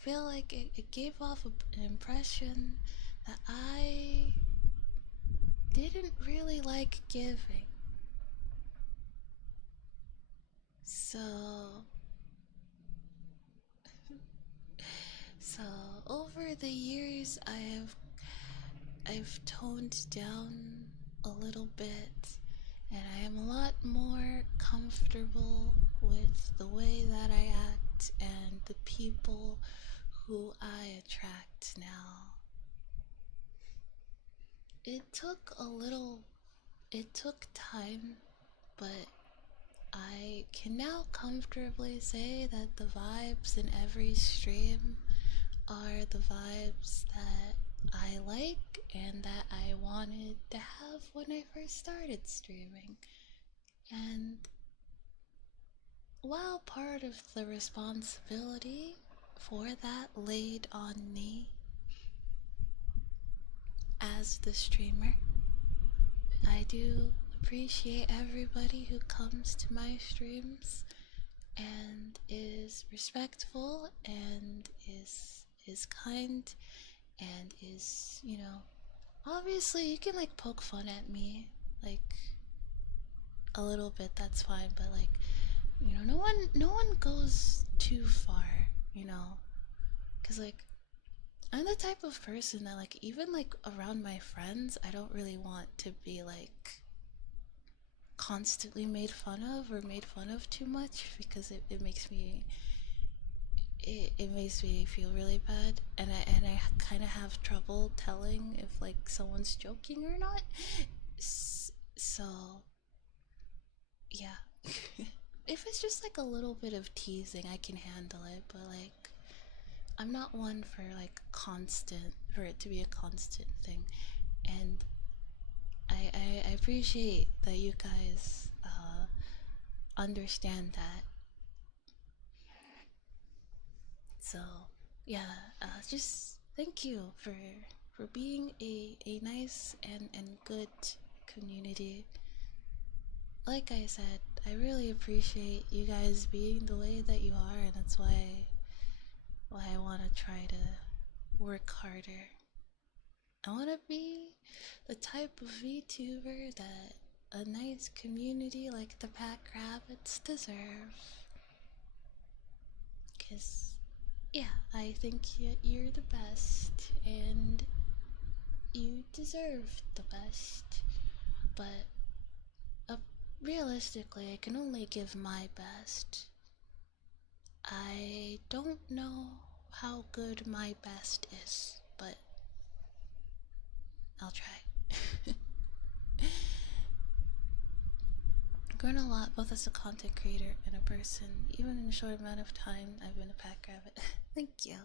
feel like it gave off an impression that I didn't really like giving. So over the years I've toned down a little bit, and I am a lot more comfortable with the way that I act and the people who I attract now. It took time, but I can now comfortably say that the vibes in every stream are the vibes that I like and that I wanted to have when I first started streaming. And while part of the responsibility for that laid on me as the streamer, I do appreciate everybody who comes to my streams and is respectful and is kind and is, you know, obviously you can like poke fun at me like a little bit, that's fine, but like, you know, no one goes too far, you know, because like I'm the type of person that like even like around my friends I don't really want to be like constantly made fun of or made fun of too much, because it makes me it makes me feel really bad, and I kind of have trouble telling if like someone's joking or not. So yeah. If it's just like a little bit of teasing I can handle it, but like I'm not one for like for it to be a constant thing. And I appreciate that you guys understand that. So yeah, just thank you for being a nice and good community. Like I said, I really appreciate you guys being the way that you are, and that's why I want to try to work harder. I want to be the type of VTuber that a nice community like the Pack Rabbits deserve. Cause yeah, I think you're the best, and you deserve the best. But realistically, I can only give my best. I don't know how good my best is, but I'll try. I've grown a lot, both as a content creator and a person. Even in a short amount of time, I've been a pack rabbit. Thank you.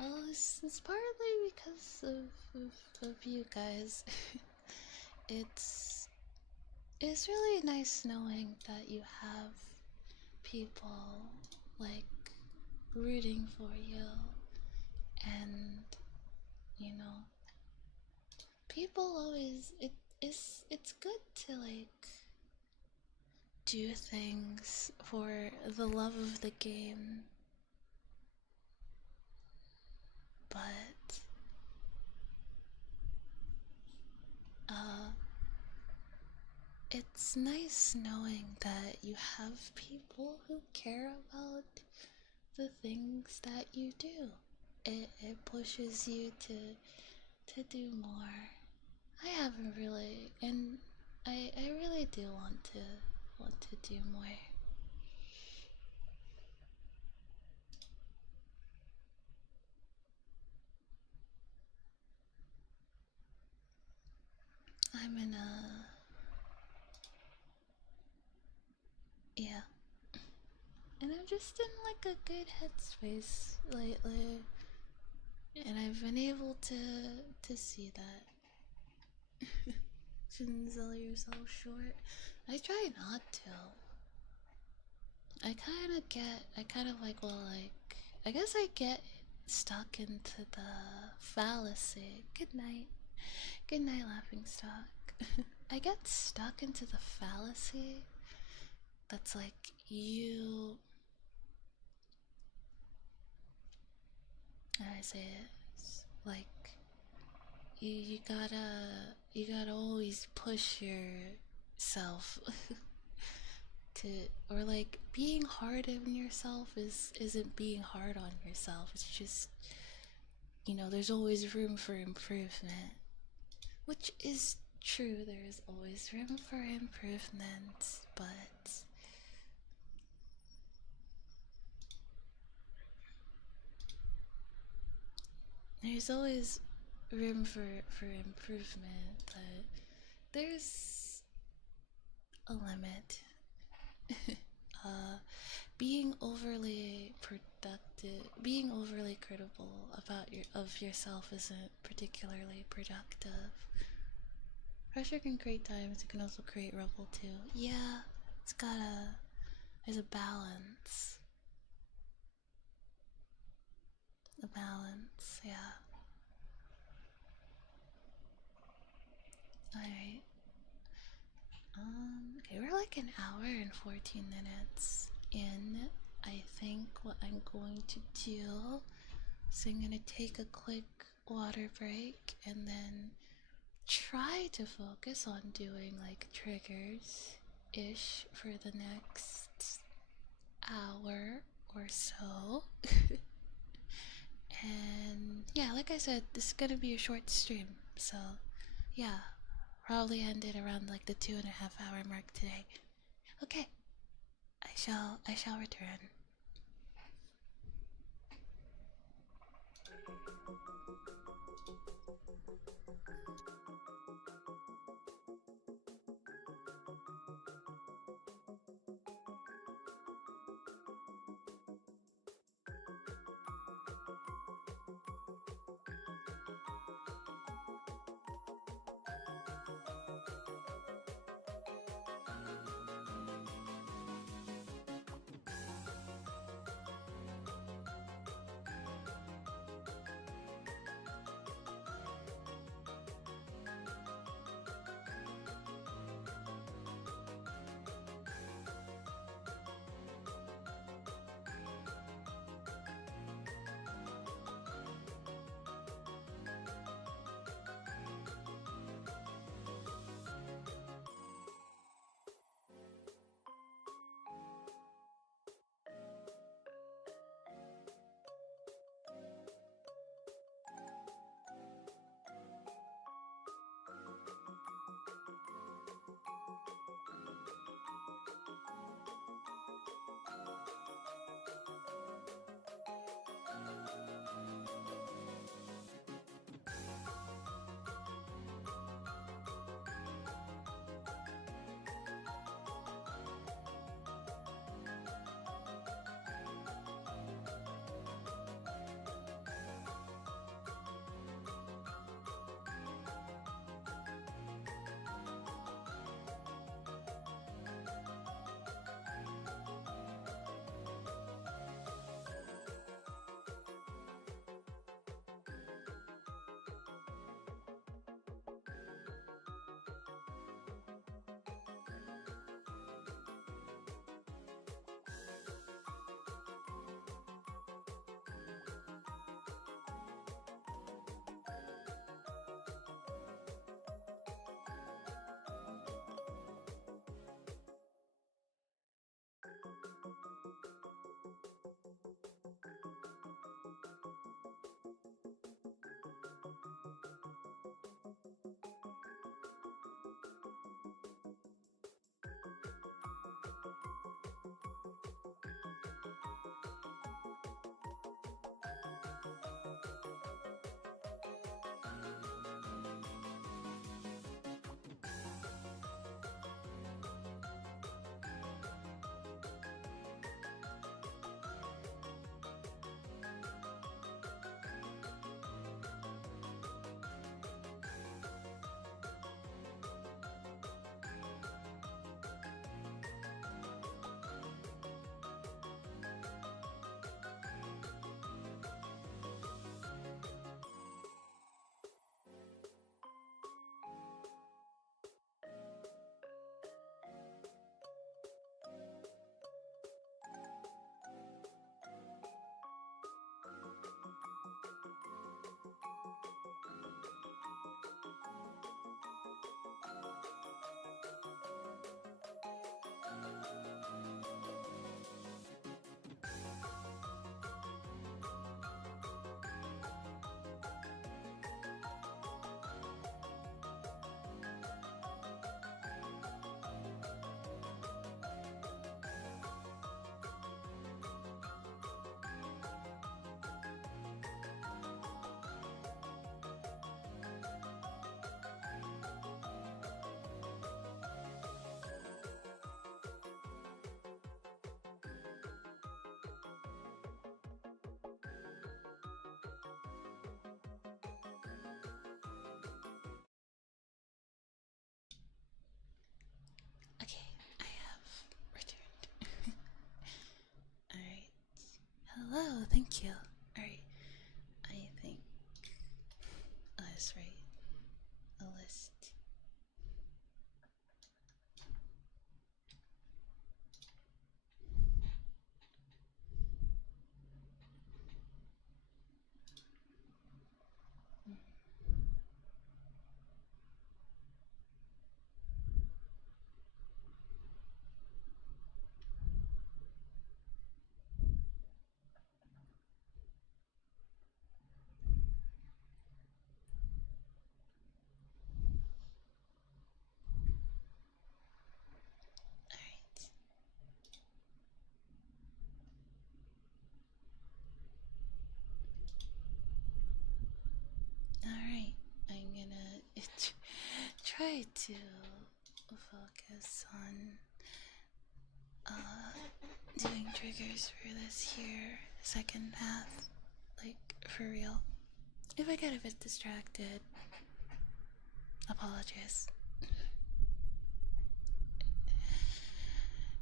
Well, it's partly because of you guys. It's really nice knowing that you have people like rooting for you, and you know, people always it's good to like do things for the love of the game, but it's nice knowing that you have people who care about the things that you do. It pushes you to do more. I haven't really, and I really do want to do more. I'm in a, yeah, and I'm just in like a good headspace lately, and I've been able to see that. Shouldn't sell yourself short. I try not to. I kind of like, well, like, I guess I get stuck into the fallacy. Good night. Good night, laughing stock. I get stuck into the fallacy that's like, you. How do I say it? It's like, you gotta always push yourself to, or like being hard on yourself isn't being hard on yourself. It's just, you know, there's always room for improvement, which is true. There's always room for improvement, but there's always room for improvement, but there's a limit. Being overly productive, being overly critical of yourself isn't particularly productive. Pressure can create times, it can also create rubble too. Yeah, there's a balance. A balance, yeah. Alright. Okay, we're like an hour and 14 minutes in. I think what I'm going to do is I'm gonna take a quick water break and then try to focus on doing like triggers ish for the next hour or so. And yeah, like I said, this is gonna be a short stream, so yeah, probably ended around like the 2.5 hour mark today. Okay, I shall return. thank you. Alright, I think let's write a list. Alright, I'm gonna try to focus on doing triggers for this here second half, like for real. If I get a bit distracted, apologies.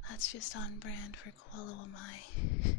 That's just on brand for Coello Amai.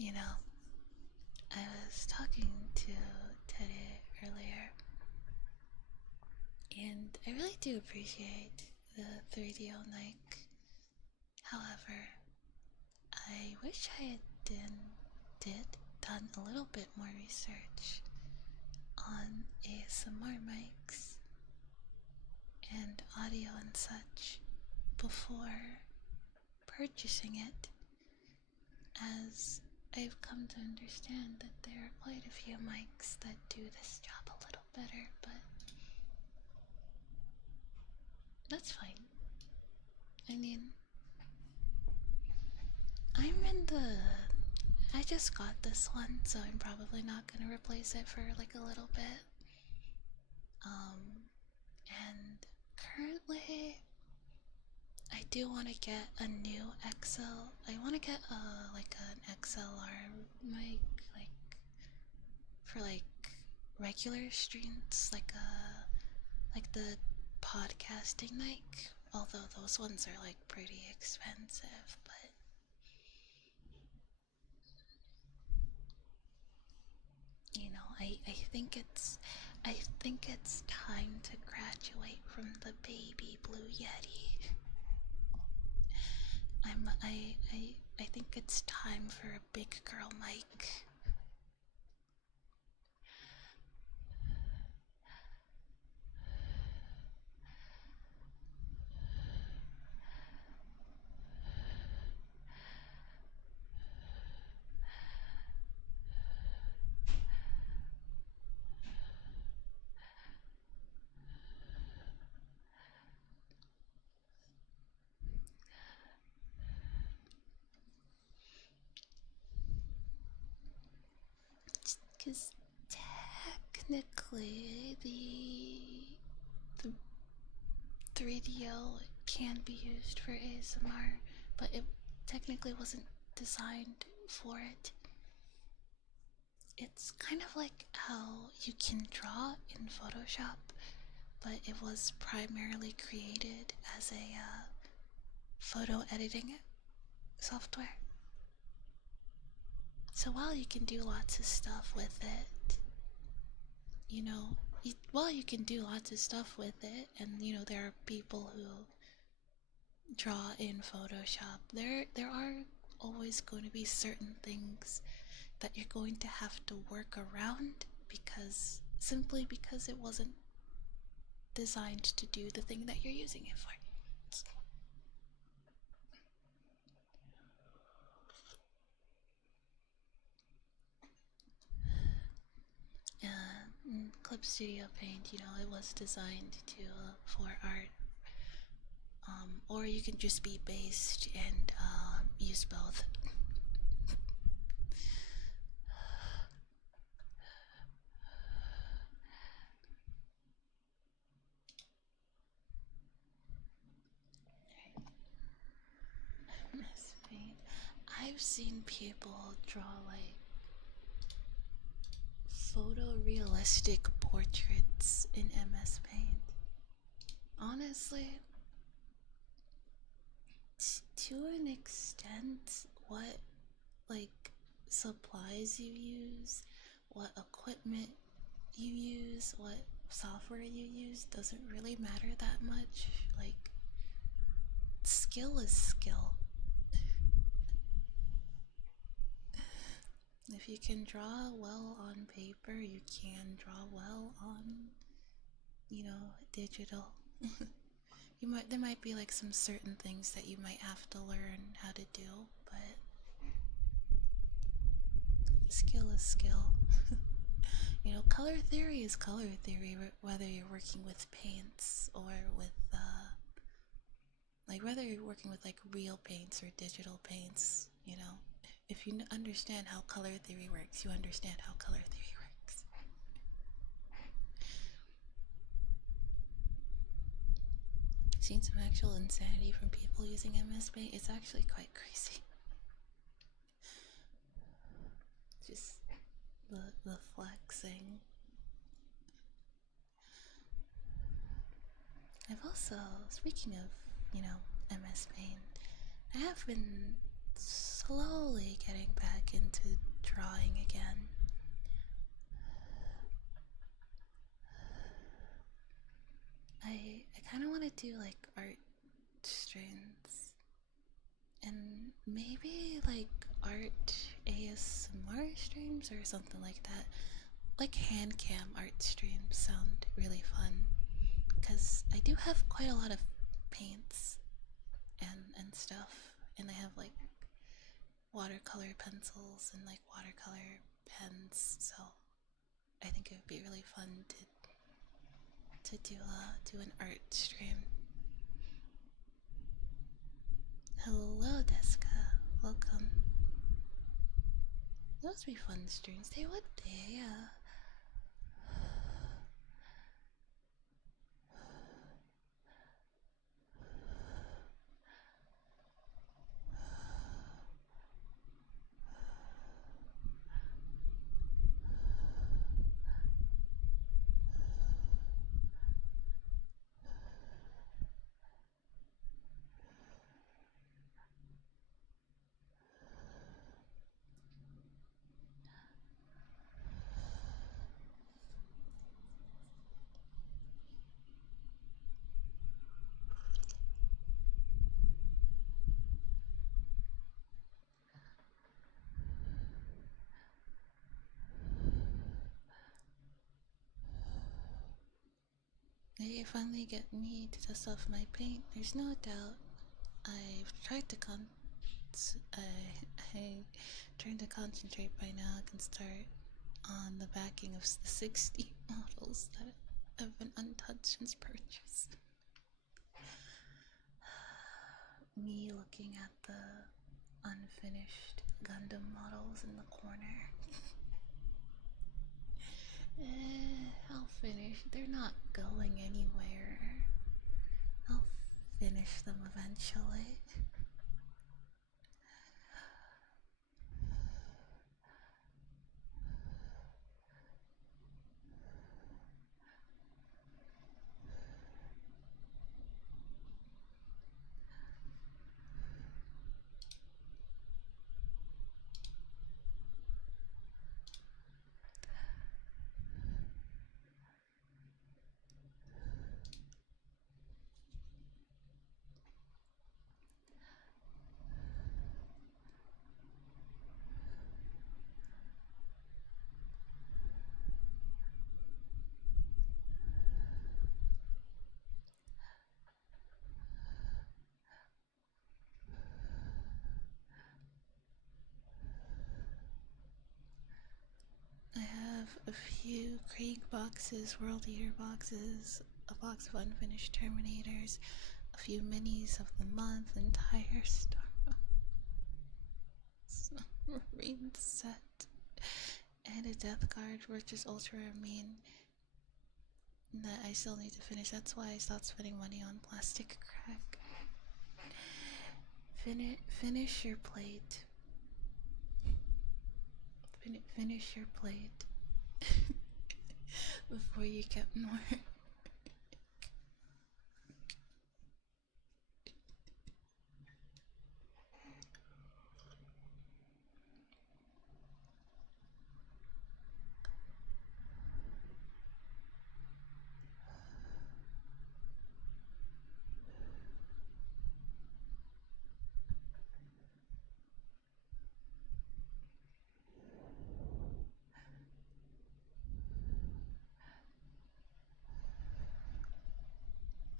You know, I was talking to Teddy earlier, and I really do appreciate the 3DO Nike. However, I wish I had done a little bit more research on ASMR mics and audio and such before purchasing it, as I've come to understand that there are quite a few mics that do this job a little better, but that's fine. I mean, I just got this one, so I'm probably not gonna replace it for like a little bit. And currently, I do want to get a new XL. I want to get like an XLR mic, like for like regular streams, like the podcasting mic. Although those ones are like pretty expensive, but you know, I think it's time to graduate from the baby blue Yeti. I think it's time for a big girl mic. Because technically the 3DO can be used for ASMR, but it technically wasn't designed for it. It's kind of like how you can draw in Photoshop, but it was primarily created as a photo editing software. So while you can do lots of stuff with it, you know, while you can do lots of stuff with it, and you know, there are people who draw in Photoshop, there are always going to be certain things that you're going to have to work around simply because it wasn't designed to do the thing that you're using it for. Clip Studio Paint, you know, it was designed to for art, or you can just be based and use both. MS Paint. I've seen people draw like photorealistic portraits in MS Paint. Honestly, to an extent, what like supplies you use, what equipment you use, what software you use doesn't really matter that much. Like, skill is skill. If you can draw well on paper, you can draw well on, you know, digital. There might be like some certain things that you might have to learn how to do, but skill is skill. You know, color theory is color theory, whether you're working with paints or with like whether you're working with like real paints or digital paints. You know, if you understand how color theory works, you understand how color theory works. Seen some actual insanity from people using MS Paint. It's actually quite crazy. Just the flexing. I've also, speaking of, you know, MS Paint, I have been slowly getting back into drawing again. I kind of want to do like art streams and maybe like art ASMR streams or something like that. Like hand cam art streams sound really fun because I do have quite a lot of paints and stuff, and I have like watercolor pencils and like watercolor pens, so I think it would be really fun to do an art stream. Hello, Deska. Welcome. Those would be fun streams. They would be, yeah. They finally get me to dust off my paint. There's no doubt. I've tried to I trying to concentrate by now. I can start on the backing of the 60 models that have been untouched since purchase. Me looking at the unfinished Gundam models in the corner. I'll finish. They're not going anywhere. I'll finish them eventually. a few Krieg boxes, World Eater boxes, a box of unfinished Terminators, a few minis of the month, entire Star Marine set, and a Death Guard, which is ultra rare main that I still need to finish. That's why I stopped spending money on plastic crack. Finish your plate. Finish your plate before you get more.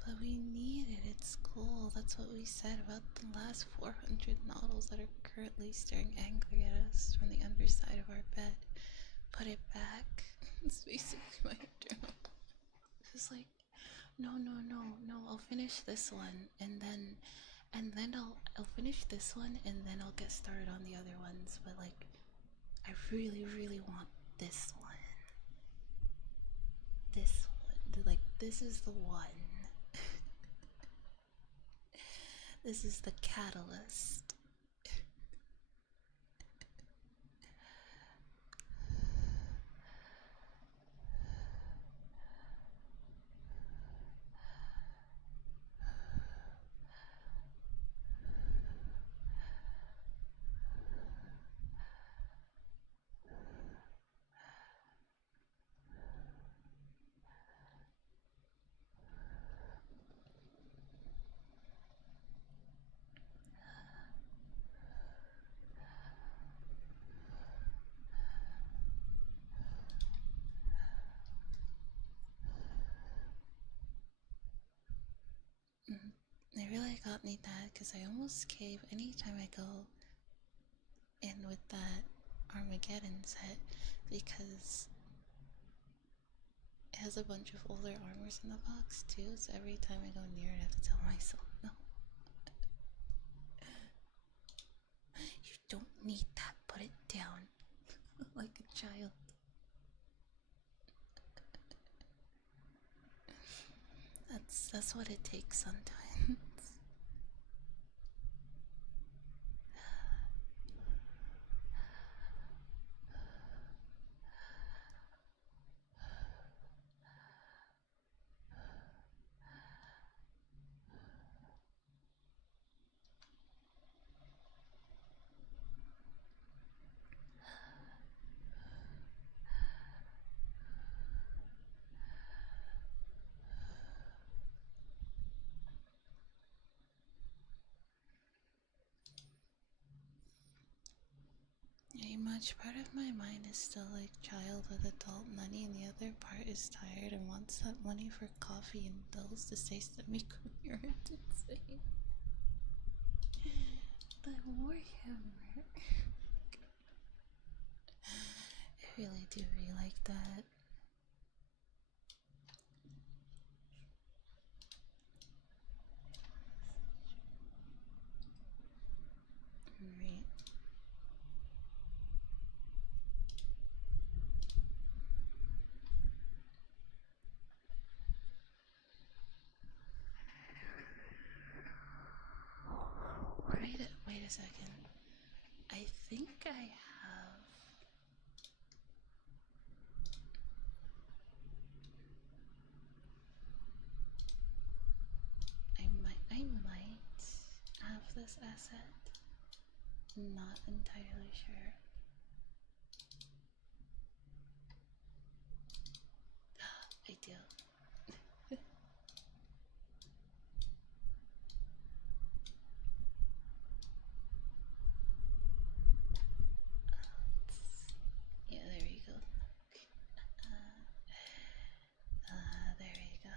But we need it, it's cool. That's what we said about the last 400 models that are currently staring angry at us from the underside of our bed. Put it back. It's basically my journal. It's like, no, I'll finish this one and then I'll finish this one and then I'll get started on the other ones. But like, I really, really want this one. This one. Like, this is the one. This is the catalyst. It really got me that because I almost cave anytime I go in with that Armageddon set because it has a bunch of older armors in the box too, so every time I go near it I have to tell myself no. You don't need that, put it down. Like a child. That's what it takes sometimes. Much part of my mind is still like child with adult money, and the other part is tired and wants that money for coffee and bills to stay semi-coherent and sane. The Warhammer. I really do really like that. Right. Wait a second. I think I have. I might have this asset. Not entirely sure. I do. Yeah, there you go. There you go.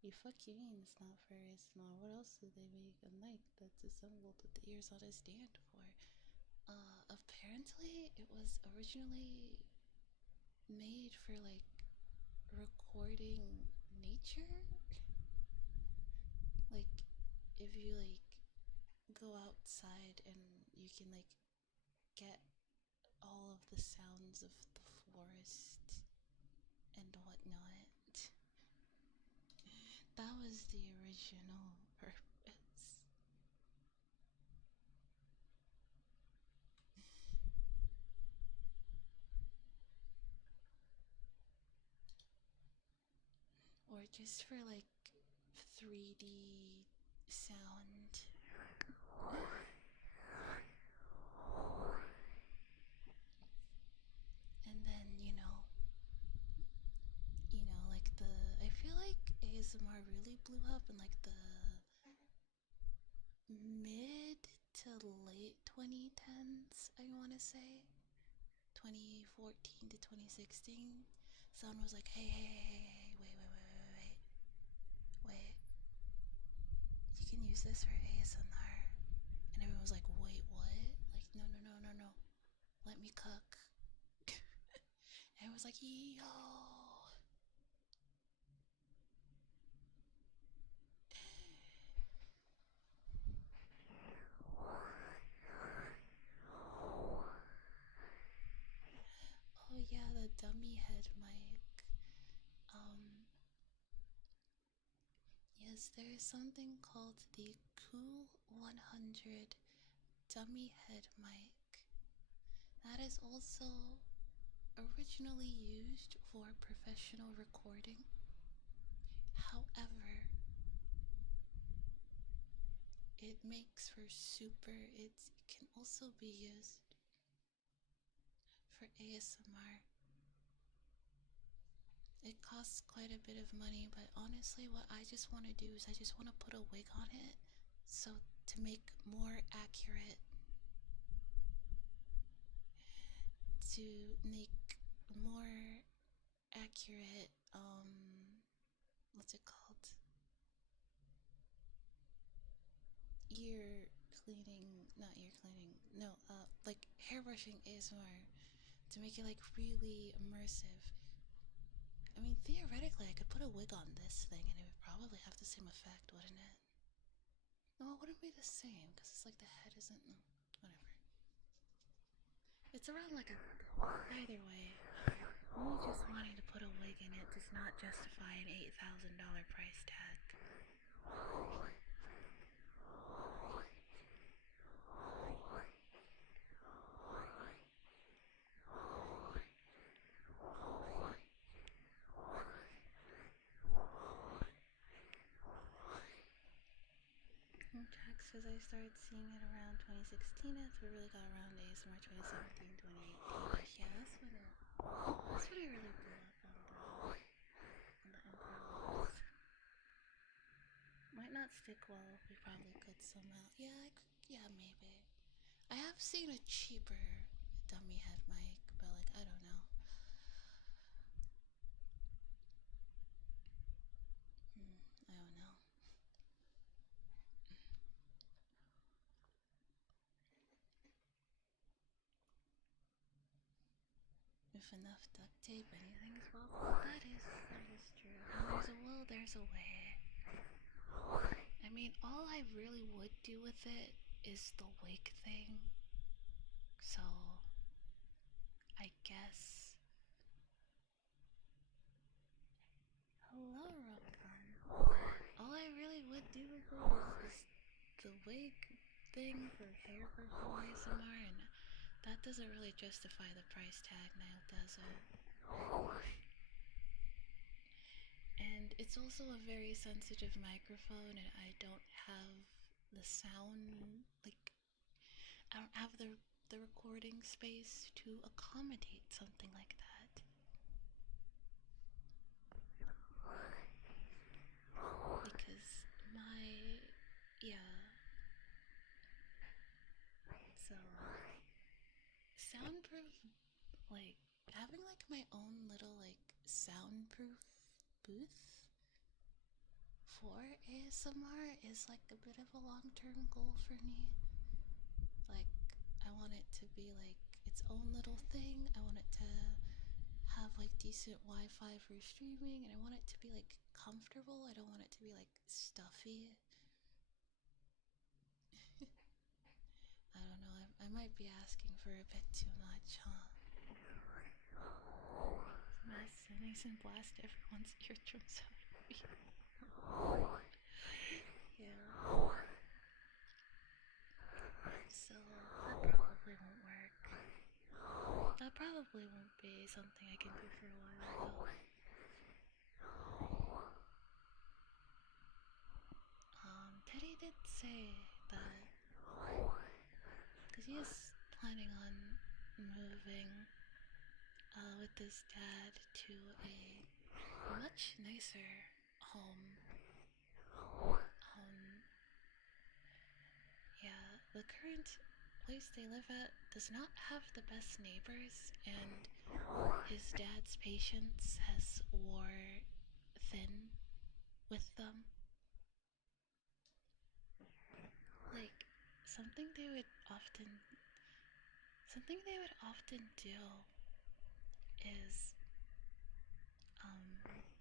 You fucking mean it's not for ASMR? What else do they make a mic that's assembled with the ears on a stand for? Apparently it was originally made for like recording nature. Like if you like go outside and you can like get all of the sounds of the forest and whatnot. That was the original purpose. Or just for like 3D sound. And then, like I feel like ASMR really blew up in like the mid to late 2010s, I want to say. 2014 to 2016. Someone was like, hey, wait. You can use this for ASMR. And everyone was like, wait, what? Like, no. Let me cook. And it was like, yo. Oh yeah, the dummy head mic. Yes, there is something called the Cool 100 dummy head mic. That is also originally used for professional recording. However, it makes for it can also be used for ASMR. It costs quite a bit of money, but honestly what I just want to do is I just want to put a wig on it so to make more accurate what's it called, like hair brushing ASMR, to make it like really immersive. I mean, theoretically I could put a wig on this thing and it would probably have the same effect, wouldn't it? No, it wouldn't be the same because it's like the head isn't, whatever. It's around like either way. Me just wanting to put a wig in it does not justify an $8,000 price tag. Jack says I started seeing it around 2016. It really got around ASMR 2017, 2018. Yeah, that's when it really blew up on the internet. Might not stick well. We probably could somehow. Yeah, maybe. I have seen a cheaper dummy head mic, but like I don't know. I don't know. With enough duct tape, anything's possible. That is true. When there's a will, there's a way. I mean, all I really would do with it is the wig thing. So, I guess. Hello, Rokan. All I really would do with it is the wig thing for hair personal ASMR, and that doesn't really justify the price tag now, does it? And it's also a very sensitive microphone, and I don't have the sound, like, I don't have the recording space to accommodate something like that. Because so soundproof, like having like my own little like soundproof booth for ASMR is like a bit of a long-term goal for me. Like, I want it to be like its own little thing. I want it to have like decent Wi-Fi for streaming, and I want it to be like comfortable. I don't want it to be like stuffy. I don't know, I might be asking for a bit too much, huh? Nice and blast everyone's eardrums out of me. Yeah. So, that probably won't work. That probably won't be something I can do for a while, though. Teddy did say that, because he is planning on moving with his dad to a much nicer home. Yeah, the current place they live at does not have the best neighbors, and his dad's patience has wore thin with them. Like, something they would often do is,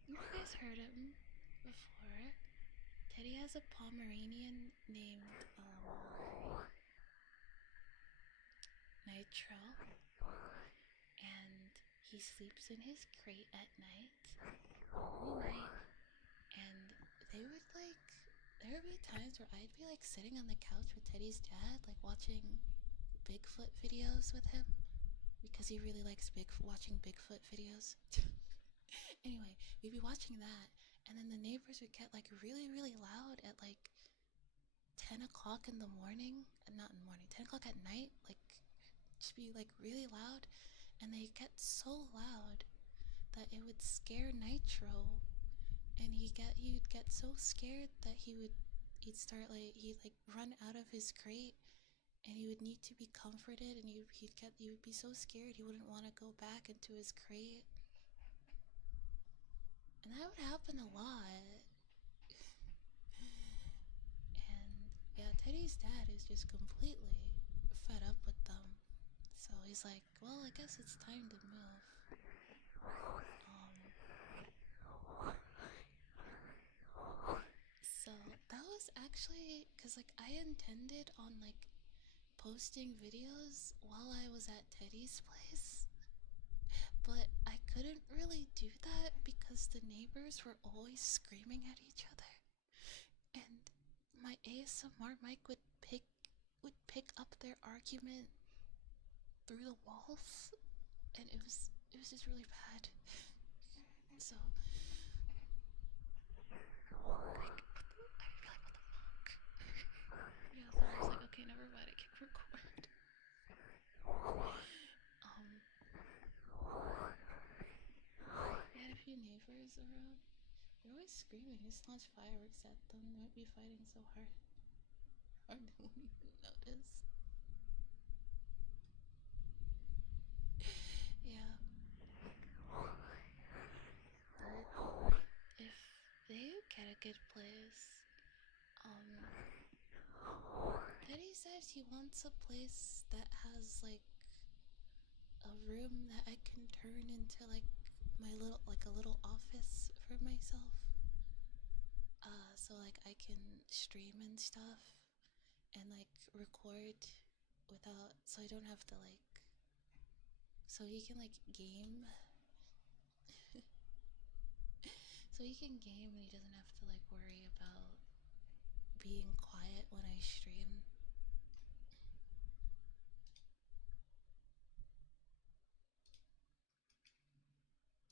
you guys heard him before. Teddy has a Pomeranian named, Nitro, and he sleeps in his crate at night, every night, and there would be times where I'd be like sitting on the couch with Teddy's dad, like watching Bigfoot videos with him, because he really likes watching Bigfoot videos. Anyway, we'd be watching that, and then the neighbors would get like really, really loud at like 10 o'clock in the morning, not in the morning, 10 o'clock at night, like just be like really loud, and they get so loud that it would scare Nitro, and he'd get so scared that he'd run out of his crate, and he would need to be comforted, and he would be so scared he wouldn't want to go back into his crate. And that would happen a lot. And yeah, Teddy's dad is just completely fed up with them. So he's like, well, I guess it's time to move. So that was actually, because like I intended on like posting videos while I was at Teddy's place, but I couldn't really do that because the neighbors were always screaming at each other, and my ASMR mic would pick up their argument through the walls, and it was just really bad. So like, what the fuck? Yeah, so I was like, okay, never mind, I can't record. We had a few neighbors around. They're always screaming. Just launch fireworks at them. They might be fighting so hard. Or they won't even notice. Yeah. But if they get a good place, Teddy says he wants a place that has like a room that I can turn into like a little office for myself. So like I can stream and stuff and like record without, so I don't have to like, so he can like game. So he can game and he doesn't have to like worry about being quiet when I stream.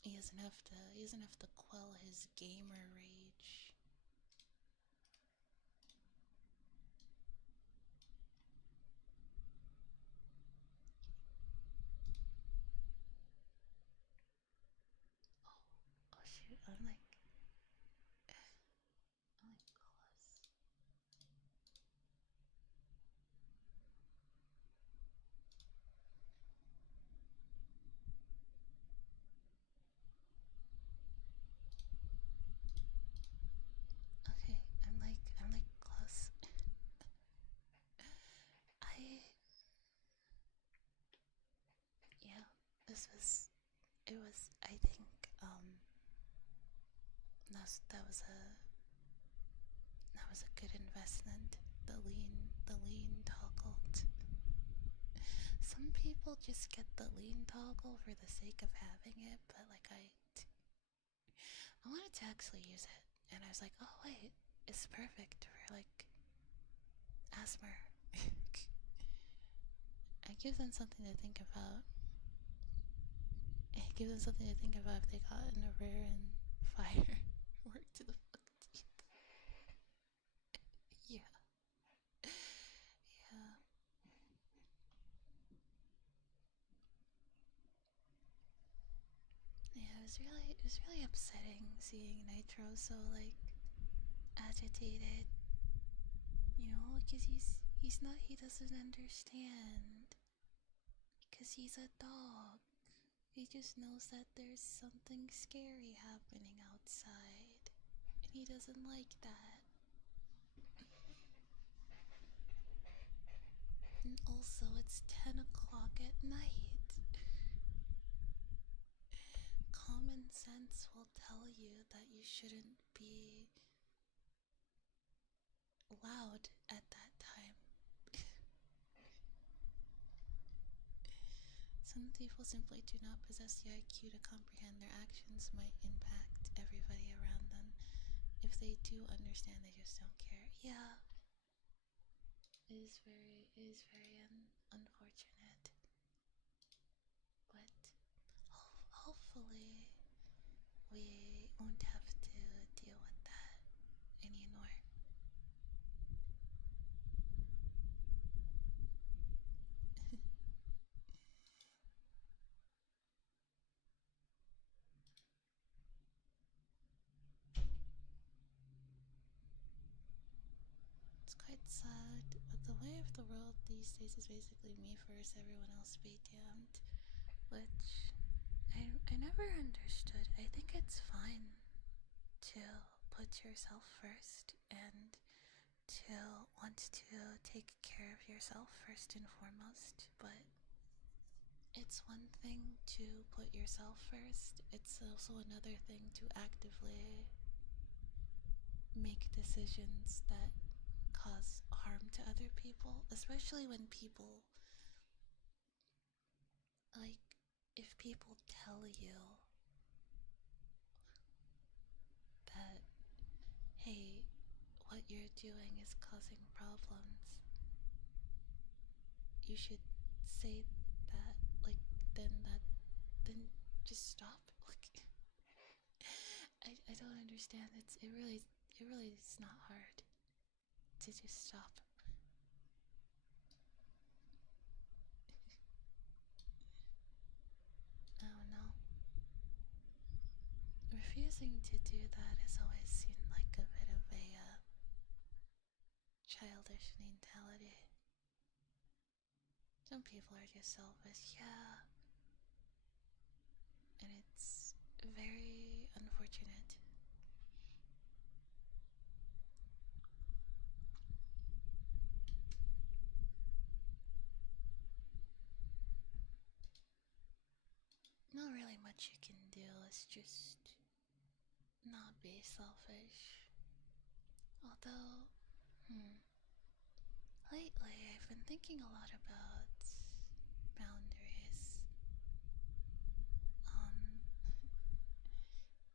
He doesn't have to quell his gamer rage. Oh shoot, I'm like close. that was a good investment. The lean toggle. Some people just get the lean toggle for the sake of having it, but like I wanted to actually use it, and I was like, oh wait, it's perfect for like asthma. It gives them something to think about. It gives them something to think about if they got in a rear and fire. Work to the fuck teeth. Yeah. Yeah. Yeah, it was really upsetting seeing Nitro so like agitated. You know, because he doesn't understand. Because he's a dog. He just knows that there's something scary happening outside. And he doesn't like that. And also, it's 10 o'clock at night. Common sense will tell you that you shouldn't be loud at that time. Some people simply do not possess the IQ to comprehend their actions might impact everybody around them. If they do understand, they just don't care. Yeah. It is very unfortunate. But hopefully we won't have to deal with that anymore. It's quite sad, but the way of the world these days is basically me first, everyone else be damned. Which I never understood. I think it's fine to put yourself first and to want to take care of yourself first and foremost, but it's one thing to put yourself first, it's also another thing to actively make decisions that cause harm to other people, especially when people, like, if people tell you that, hey, what you're doing is causing problems, you should say that, like, then just stop. Like, I don't understand. It really is not hard to just stop. I don't know. Refusing to do that has always seemed like a bit of a childish mentality. Some people are just selfish, yeah. And it's very unfortunate. Not really much you can do, it's just not be selfish. Although, lately I've been thinking a lot about boundaries.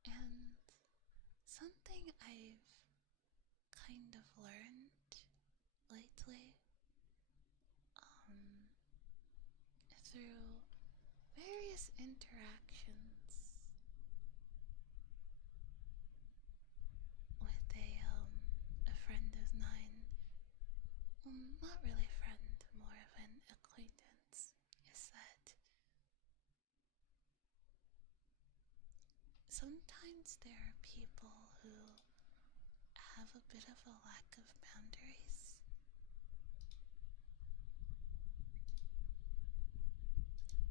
And something I've kind of learned lately, through various interactions with a friend of mine, not really friend, more of an acquaintance, is that sometimes there are people who have a bit of a lack of boundaries.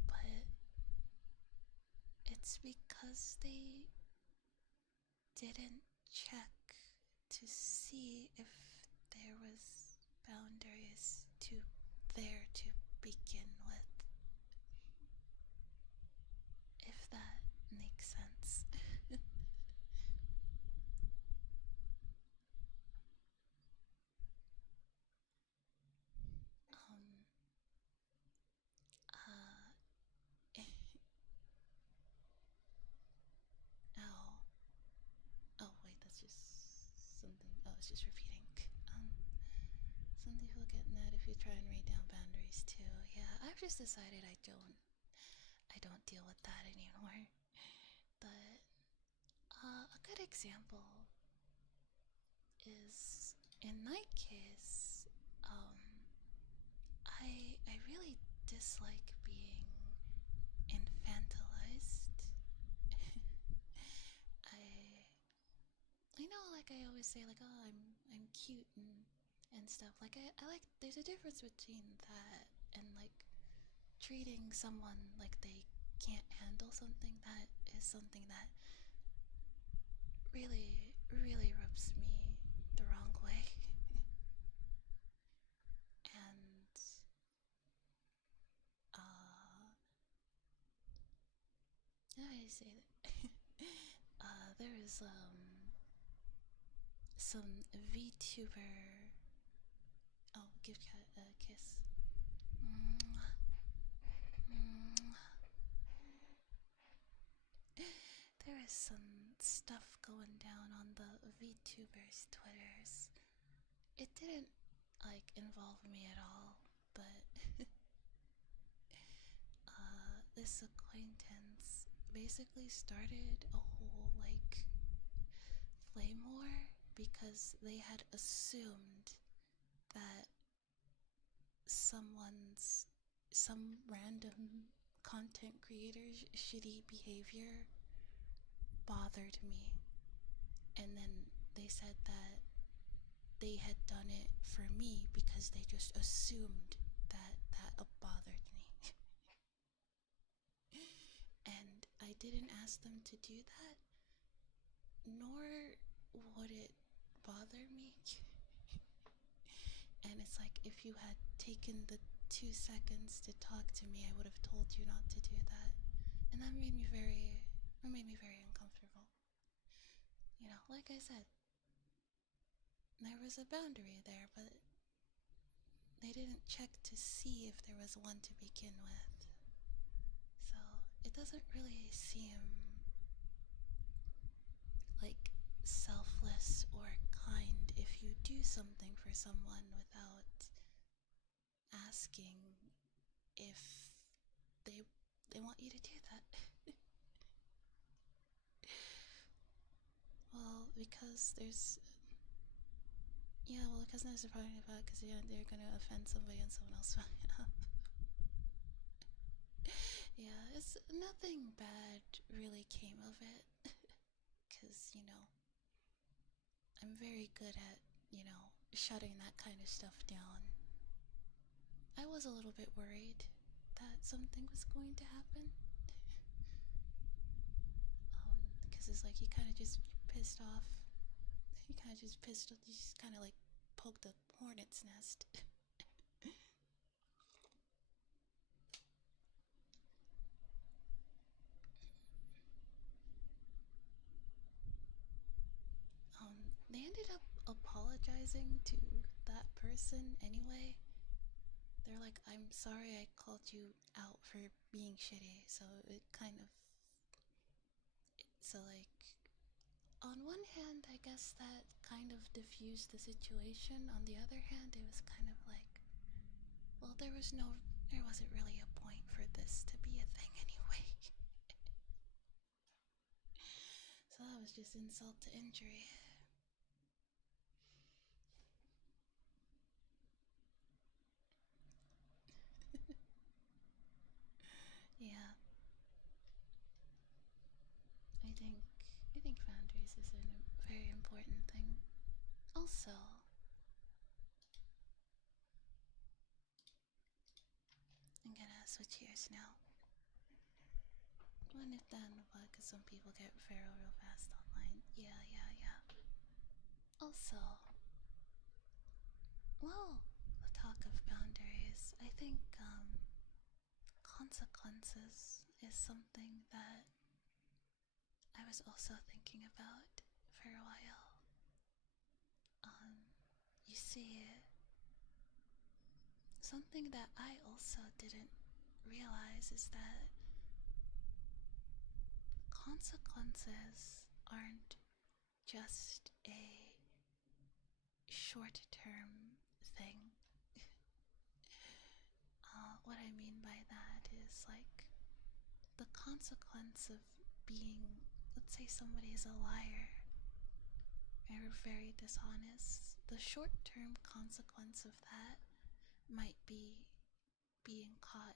But it's because they didn't check to see if there was boundaries there to begin with. If that makes sense. just repeating. Some people get mad if you try and lay down boundaries too. Yeah, I've just decided I don't deal with that anymore. But a good example is in my case, I really dislike being infantilized. I know, like I always say, like, oh, I'm cute and stuff. Like I like. There's a difference between that and like treating someone like they can't handle something. That is something that really, really rubs me the wrong way. And how do I say that? There is some VTuber. Oh, give cat a kiss. There is some stuff going down on the VTubers' Twitters. It didn't like involve me at all, but this acquaintance basically started a whole like flame war because they had assumed that some random content creator's shitty behavior bothered me, and then they said that they had done it for me because they just assumed that bothered me. And I didn't ask them to do that, nor would it bother me. And it's like, if you had taken the 2 seconds to talk to me, I would have told you not to do that. And that made me very uncomfortable. You know, like I said, there was a boundary there, but they didn't check to see if there was one to begin with. So it doesn't really seem like selfless or kind if you do something for someone without asking if they want you to do that. Well, because there's because there's a problem about it, because they're gonna offend somebody and someone else find out. Yeah, it's nothing bad really came of it. Because, I'm very good at, shutting that kind of stuff down. I was a little bit worried that something was going to happen. Because it's like you kind of just pissed off. You just kind of like poked a hornet's nest. They ended up apologizing to that person anyway. They're like, I'm sorry I called you out for being shitty. So like, on one hand, I guess that kind of diffused the situation. On the other hand, it was kind of like, well, there wasn't really a point for this to be a thing anyway. So that was just insult to injury. Yeah. I think boundaries is a very important thing. Also, I'm gonna switch gears now. When it done, because some people get feral real fast online. Yeah. Also, well, the talk of boundaries, I think consequences is something that I was also thinking about for a while. You see, something that I also didn't realize is that consequences aren't just a short-term thing. What I mean by that is like the consequence of being, let's say somebody is a liar or very dishonest, the short-term consequence of that might be being caught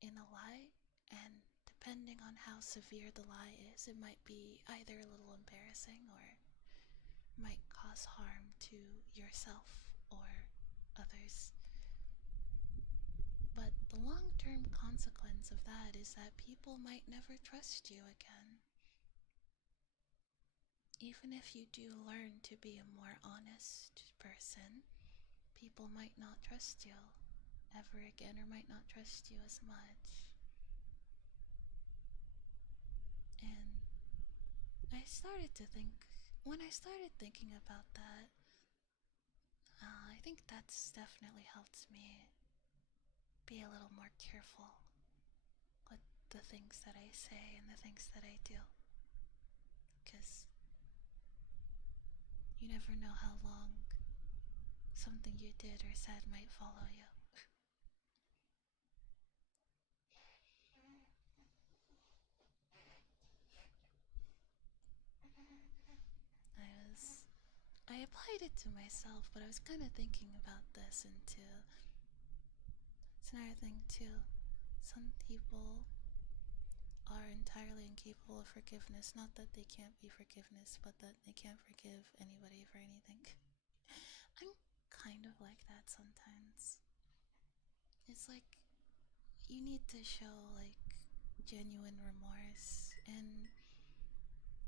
in a lie, and depending on how severe the lie is, it might be either a little embarrassing or might cause harm to yourself or others. But the long-term consequence of that is that people might never trust you again. Even if you do learn to be a more honest person, people might not trust you ever again, or might not trust you as much. And I started to think, when I started thinking about that, I think that's definitely helped me be a little more careful with the things that I say and the things that I do. Because you never know how long something you did or said might follow you. I applied it to myself, but I was kind of thinking about this into, it's another thing too. Some people are entirely incapable of forgiveness. Not that they can't be forgiveness, but that they can't forgive anybody for anything. I'm kind of like that sometimes. It's like you need to show like genuine remorse, and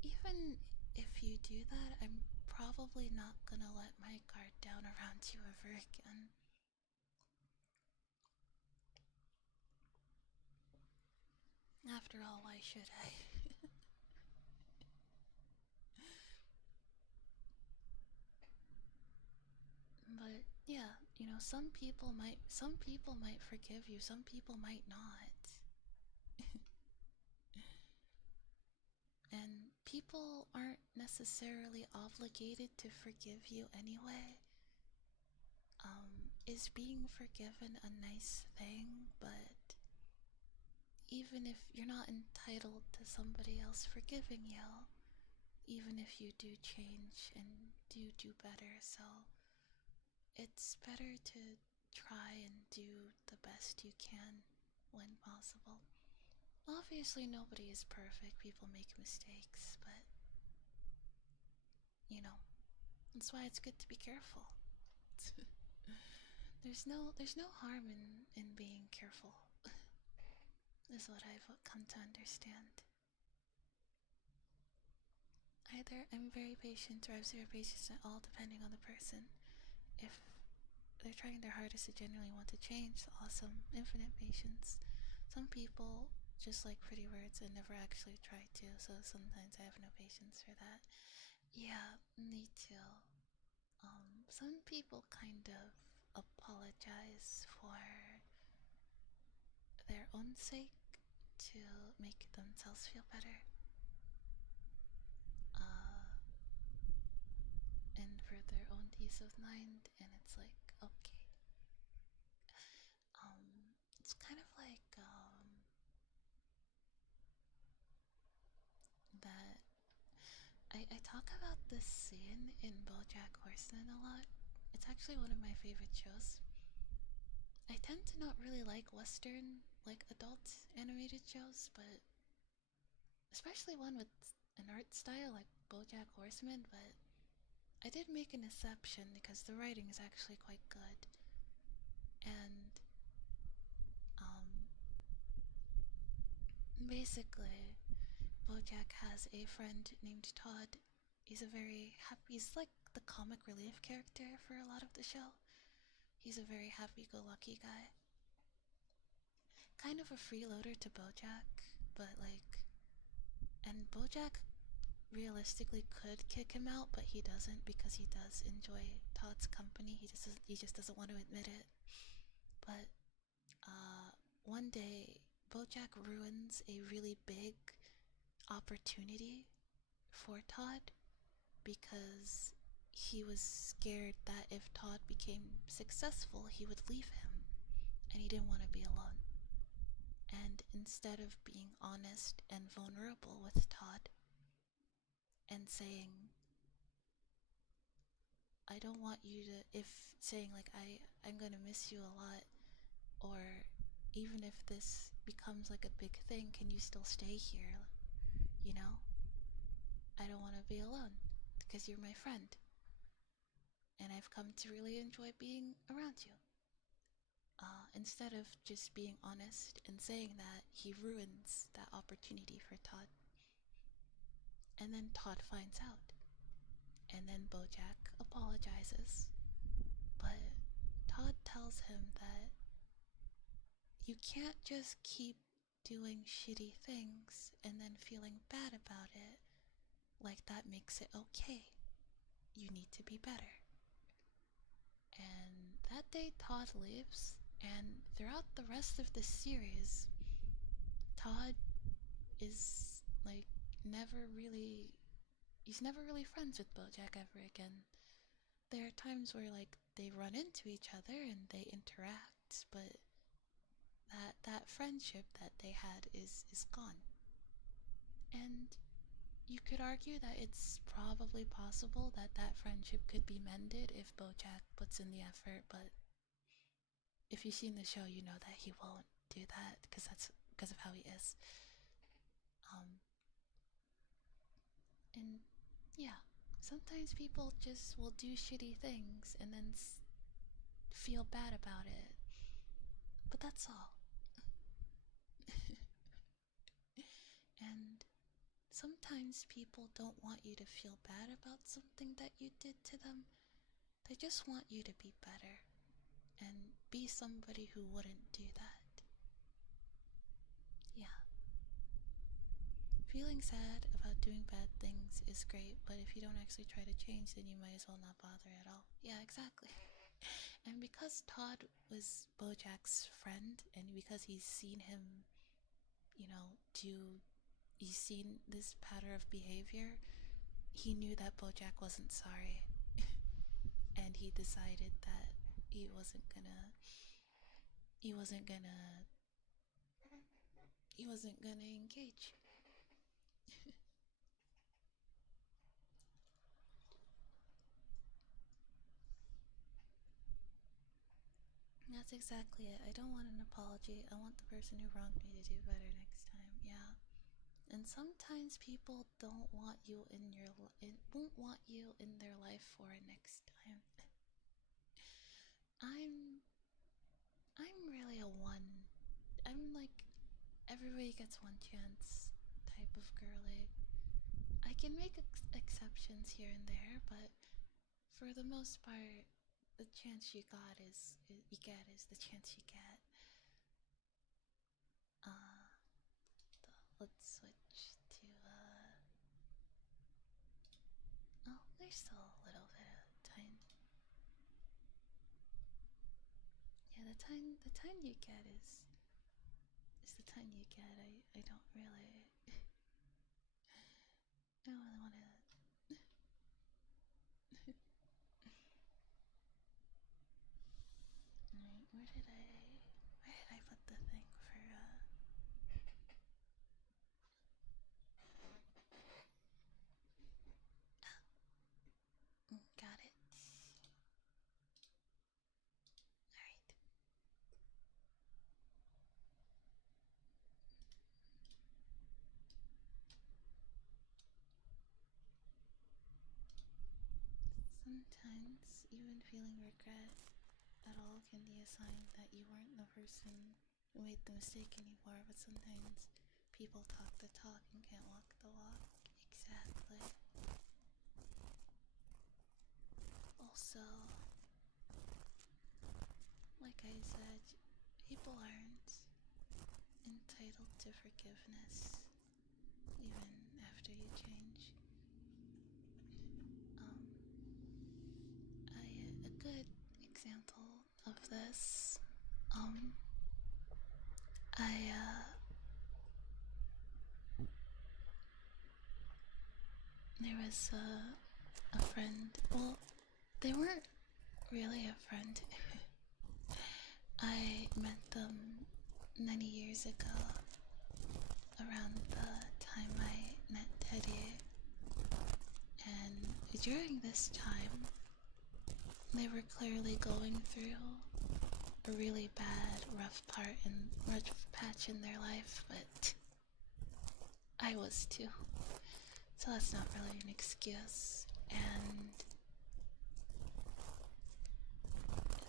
even if you do that, I'm probably not gonna let my guard down around you ever again. After all, why should I? But yeah, you know, some people might forgive you, some people might not. And people aren't necessarily obligated to forgive you anyway. Is being forgiven a nice thing, but even if you're not entitled to somebody else forgiving you, even if you do change and do better, so it's better to try and do the best you can when possible. Obviously nobody is perfect, people make mistakes, but you know, that's why it's good to be careful. There's no harm in being careful, is what I've come to understand. Either I'm very patient or I'm zero patience at all, depending on the person. If they're trying their hardest to genuinely want to change, awesome, infinite patience. Some people just like pretty words and never actually try to, so sometimes I have no patience for that. Yeah, me too. Some people kind of apologize for their own sake to make themselves feel better. And for their own peace of mind, and it's like, okay. It's kind of like, that I talk about this scene in BoJack Horseman a lot. It's actually one of my favorite shows. I tend to not really like Western, like adult animated shows, but especially one with an art style like BoJack Horseman, but I did make an exception because the writing is actually quite good. And basically, BoJack has a friend named Todd. He's he's like the comic relief character for a lot of the show. He's a very happy-go-lucky guy. Kind of a freeloader to BoJack, but like, and BoJack realistically could kick him out, but he doesn't because he does enjoy Todd's company. He just doesn't want to admit it. But one day, BoJack ruins a really big opportunity for Todd because he was scared that if Todd became successful, he would leave him, and he didn't want to be alone. And instead of being honest and vulnerable with Todd and saying, I don't want you to, saying like, I'm gonna miss you a lot, or even if this becomes like a big thing, can you still stay here? You know? I don't want to be alone because you're my friend. And I've come to really enjoy being around you. Instead of just being honest and saying that, he ruins that opportunity for Todd. And then Todd finds out. And then Bojack apologizes. But Todd tells him that you can't just keep doing shitty things and then feeling bad about it, like that makes it okay. You need to be better. And that day Todd leaves, and throughout the rest of the series, Todd is like he's never really friends with Bojack ever again. There are times where like they run into each other and they interact, but that friendship that they had is gone. And you could argue that it's probably possible that that friendship could be mended if Bojack puts in the effort, but if you've seen the show, you know that he won't do that because of how he is. And yeah, sometimes people just will do shitty things and then feel bad about it, but that's all. And sometimes people don't want you to feel bad about something that you did to them. They just want you to be better and be somebody who wouldn't do that. Yeah. Feeling sad about doing bad things is great, but if you don't actually try to change, then you might as well not bother at all. Yeah, exactly. And because Todd was Bojack's friend, and because he's seen him, he's seen this pattern of behavior, he knew that Bojack wasn't sorry. And he decided that he wasn't gonna engage. That's exactly it. I don't want an apology. I want the person who wronged me to do better next time. Yeah. And sometimes people don't want you won't want you in their life for it next time. I'm really a one. I'm like everybody gets one chance type of girly. I can make exceptions here and there, but for the most part, the chance you get is the chance you get. Let's switch to oh, there's still a little bit of time. Yeah, the time you get is the time you get. I don't really want to. Alright, where did I put the thing for got it. Alright. Sometimes even feeling regret at all can be a sign that you weren't the person who made the mistake anymore, but sometimes people talk the talk and can't walk the walk. Exactly. Also, like I said, people aren't entitled to forgiveness even after you change. A good example of this, there was a friend, well, They weren't really a friend. I met them many years ago, around the time I met Teddy, and during this time, they were clearly going through a really bad, rough patch in their life, but I was too, so that's not really an excuse. And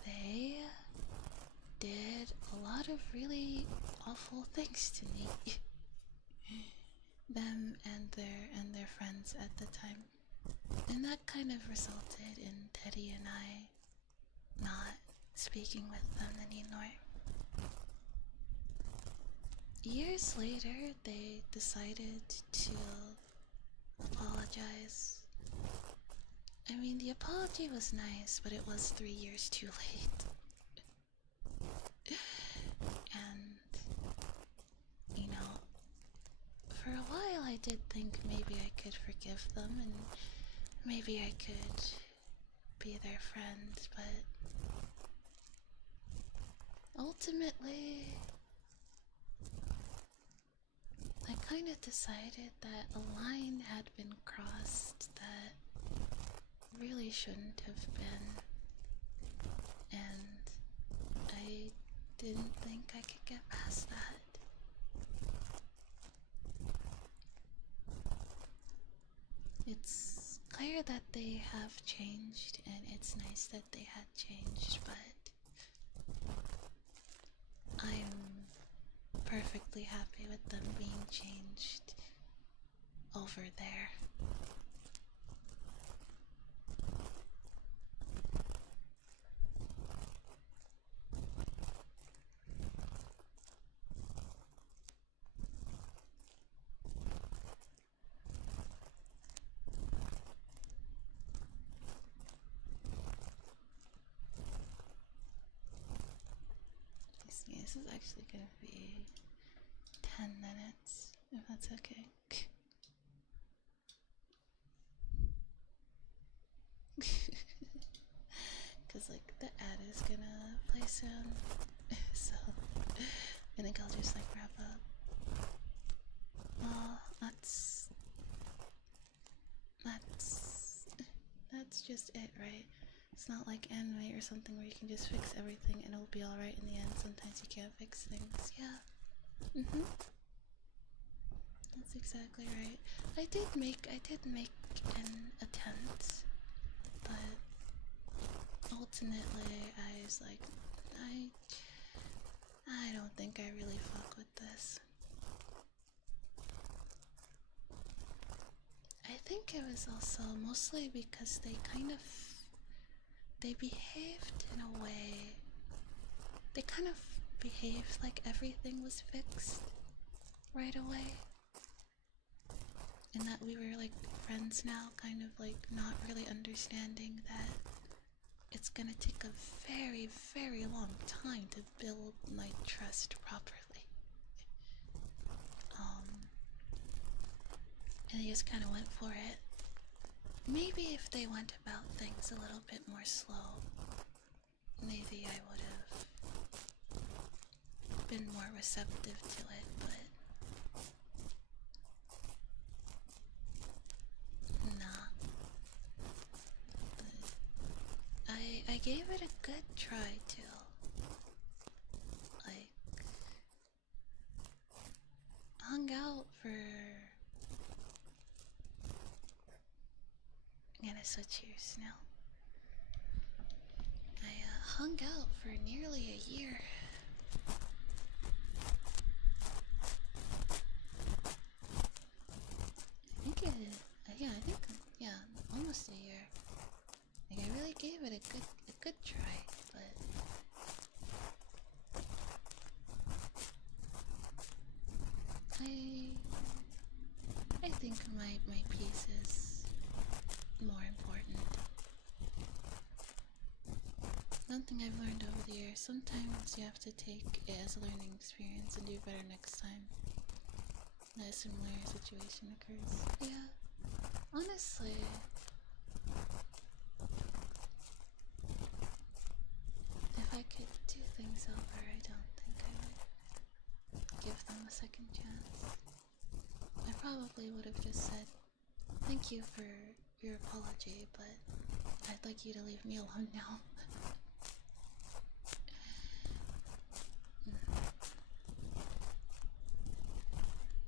they did a lot of really awful things to me. Them and their friends at the time. And that kind of resulted in Teddy and I not speaking with them anymore. Years later, they decided to apologize. I mean, the apology was nice, but it was 3 years too late. And, you know, for a while I did think maybe I could forgive them and maybe I could be their friend, but ultimately I kind of decided that a line had been crossed that really shouldn't have been, and I didn't think I could get past that. It's clear that they have changed, and it's nice that they had changed, but I'm perfectly happy with them being changed over there. This is actually gonna be 10 minutes, if that's okay. Cause like the ad is gonna play soon, so I think I'll just like wrap up. Well, that's just it, right? It's not like anime or something where you can just fix everything and it'll be alright in the end. Sometimes you can't fix things. Yeah. That's exactly right. I did make an attempt, but ultimately I was like, I don't think I really fuck with this. I think it was also mostly because they behaved in a way, they kind of behaved like everything was fixed right away. And that we were like friends now, kind of like not really understanding that it's gonna take a very, very long time to build my trust properly. And they just kind of went for it. Maybe if they went about things a little bit more slow, maybe I would have been more receptive to it, but nah. But I gave it a good try too. Like, hung out for... I'm gonna switch ears now. I hung out for nearly a year. Yeah, almost a year. Like, I really gave it a good try, but I think my piece is more important. One thing I've learned over the years, sometimes you have to take it as a learning experience and do better next time that a similar situation occurs. Yeah, honestly, second chance, I probably would have just said, thank you for your apology, but I'd like you to leave me alone now.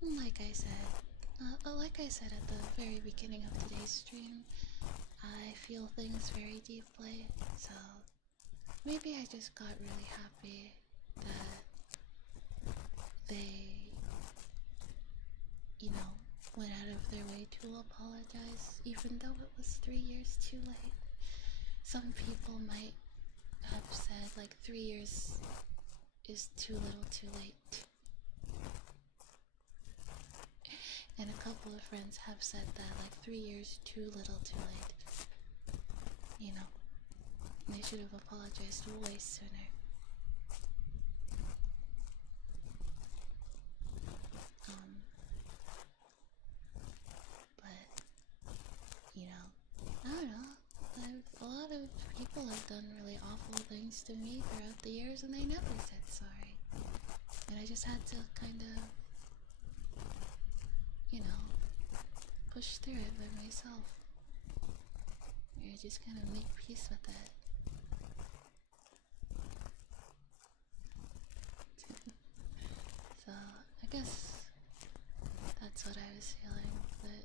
Like I said at the very beginning of today's stream, I feel things very deeply, so maybe I just got really happy that they, you know, went out of their way to apologize, even though it was 3 years too late. Some people might have said, like, 3 years is too little too late. And a couple of friends have said that, like, 3 years too little too late. You know, they should have apologized way sooner. But, you know, I don't know. A lot of people have done really awful things to me throughout the years and they never said sorry. And I just had to kind of, you know, push through it by myself. You just kind of make peace with it. So, I guess that's what I was feeling, but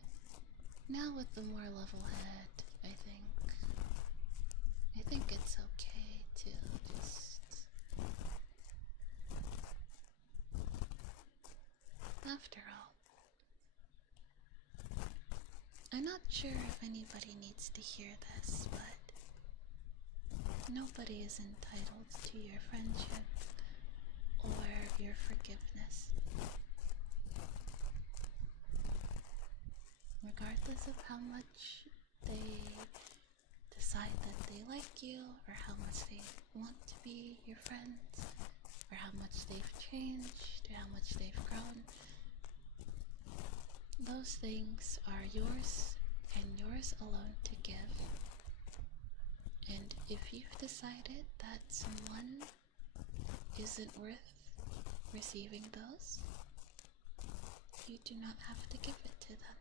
now with the more level head, I think it's okay to just, after all, I'm not sure if anybody needs to hear this, but nobody is entitled to your friendship or your forgiveness. Regardless of how much they decide that they like you, or how much they want to be your friends, or how much they've changed, or how much they've grown, those things are yours and yours alone to give. And if you've decided that someone isn't worth receiving those, you do not have to give it to them.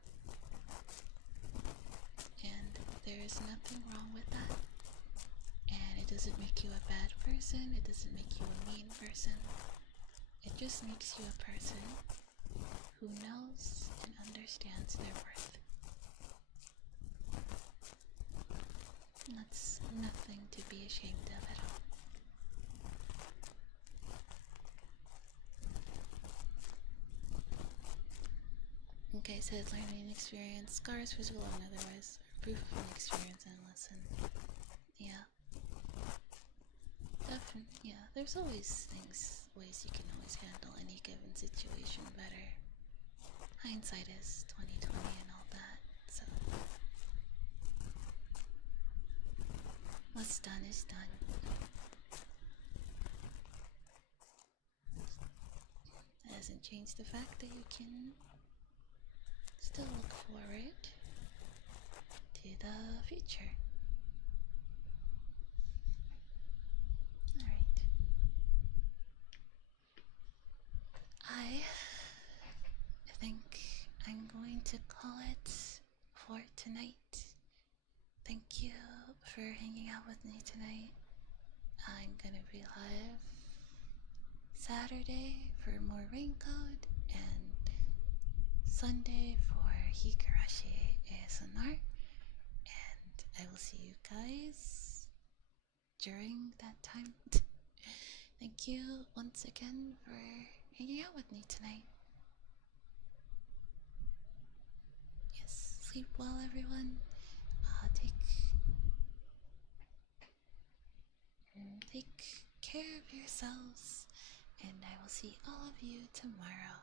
And there is nothing wrong with that. And it doesn't make you a bad person, it doesn't make you a mean person. It just makes you a person who knows and understands their worth. That's nothing to be ashamed of at all. Okay, so it's learning experience, scars, physical and otherwise, proof of an experience and lesson. Yeah. Definitely, yeah. There's always ways you can always handle any given situation better. Hindsight is 20/20 and all that, so what's done is done. That doesn't change the fact that you can still look forward to the future. Alright. I think I'm going to call it for tonight. Thank you for hanging out with me tonight. I'm gonna be live Saturday for more Raincoat and Sunday for Higurashi ASMR. And I will see you guys during that time. Thank you once again for hanging out with me tonight. Yes, sleep well, everyone. Take care of yourselves, and I will see all of you tomorrow.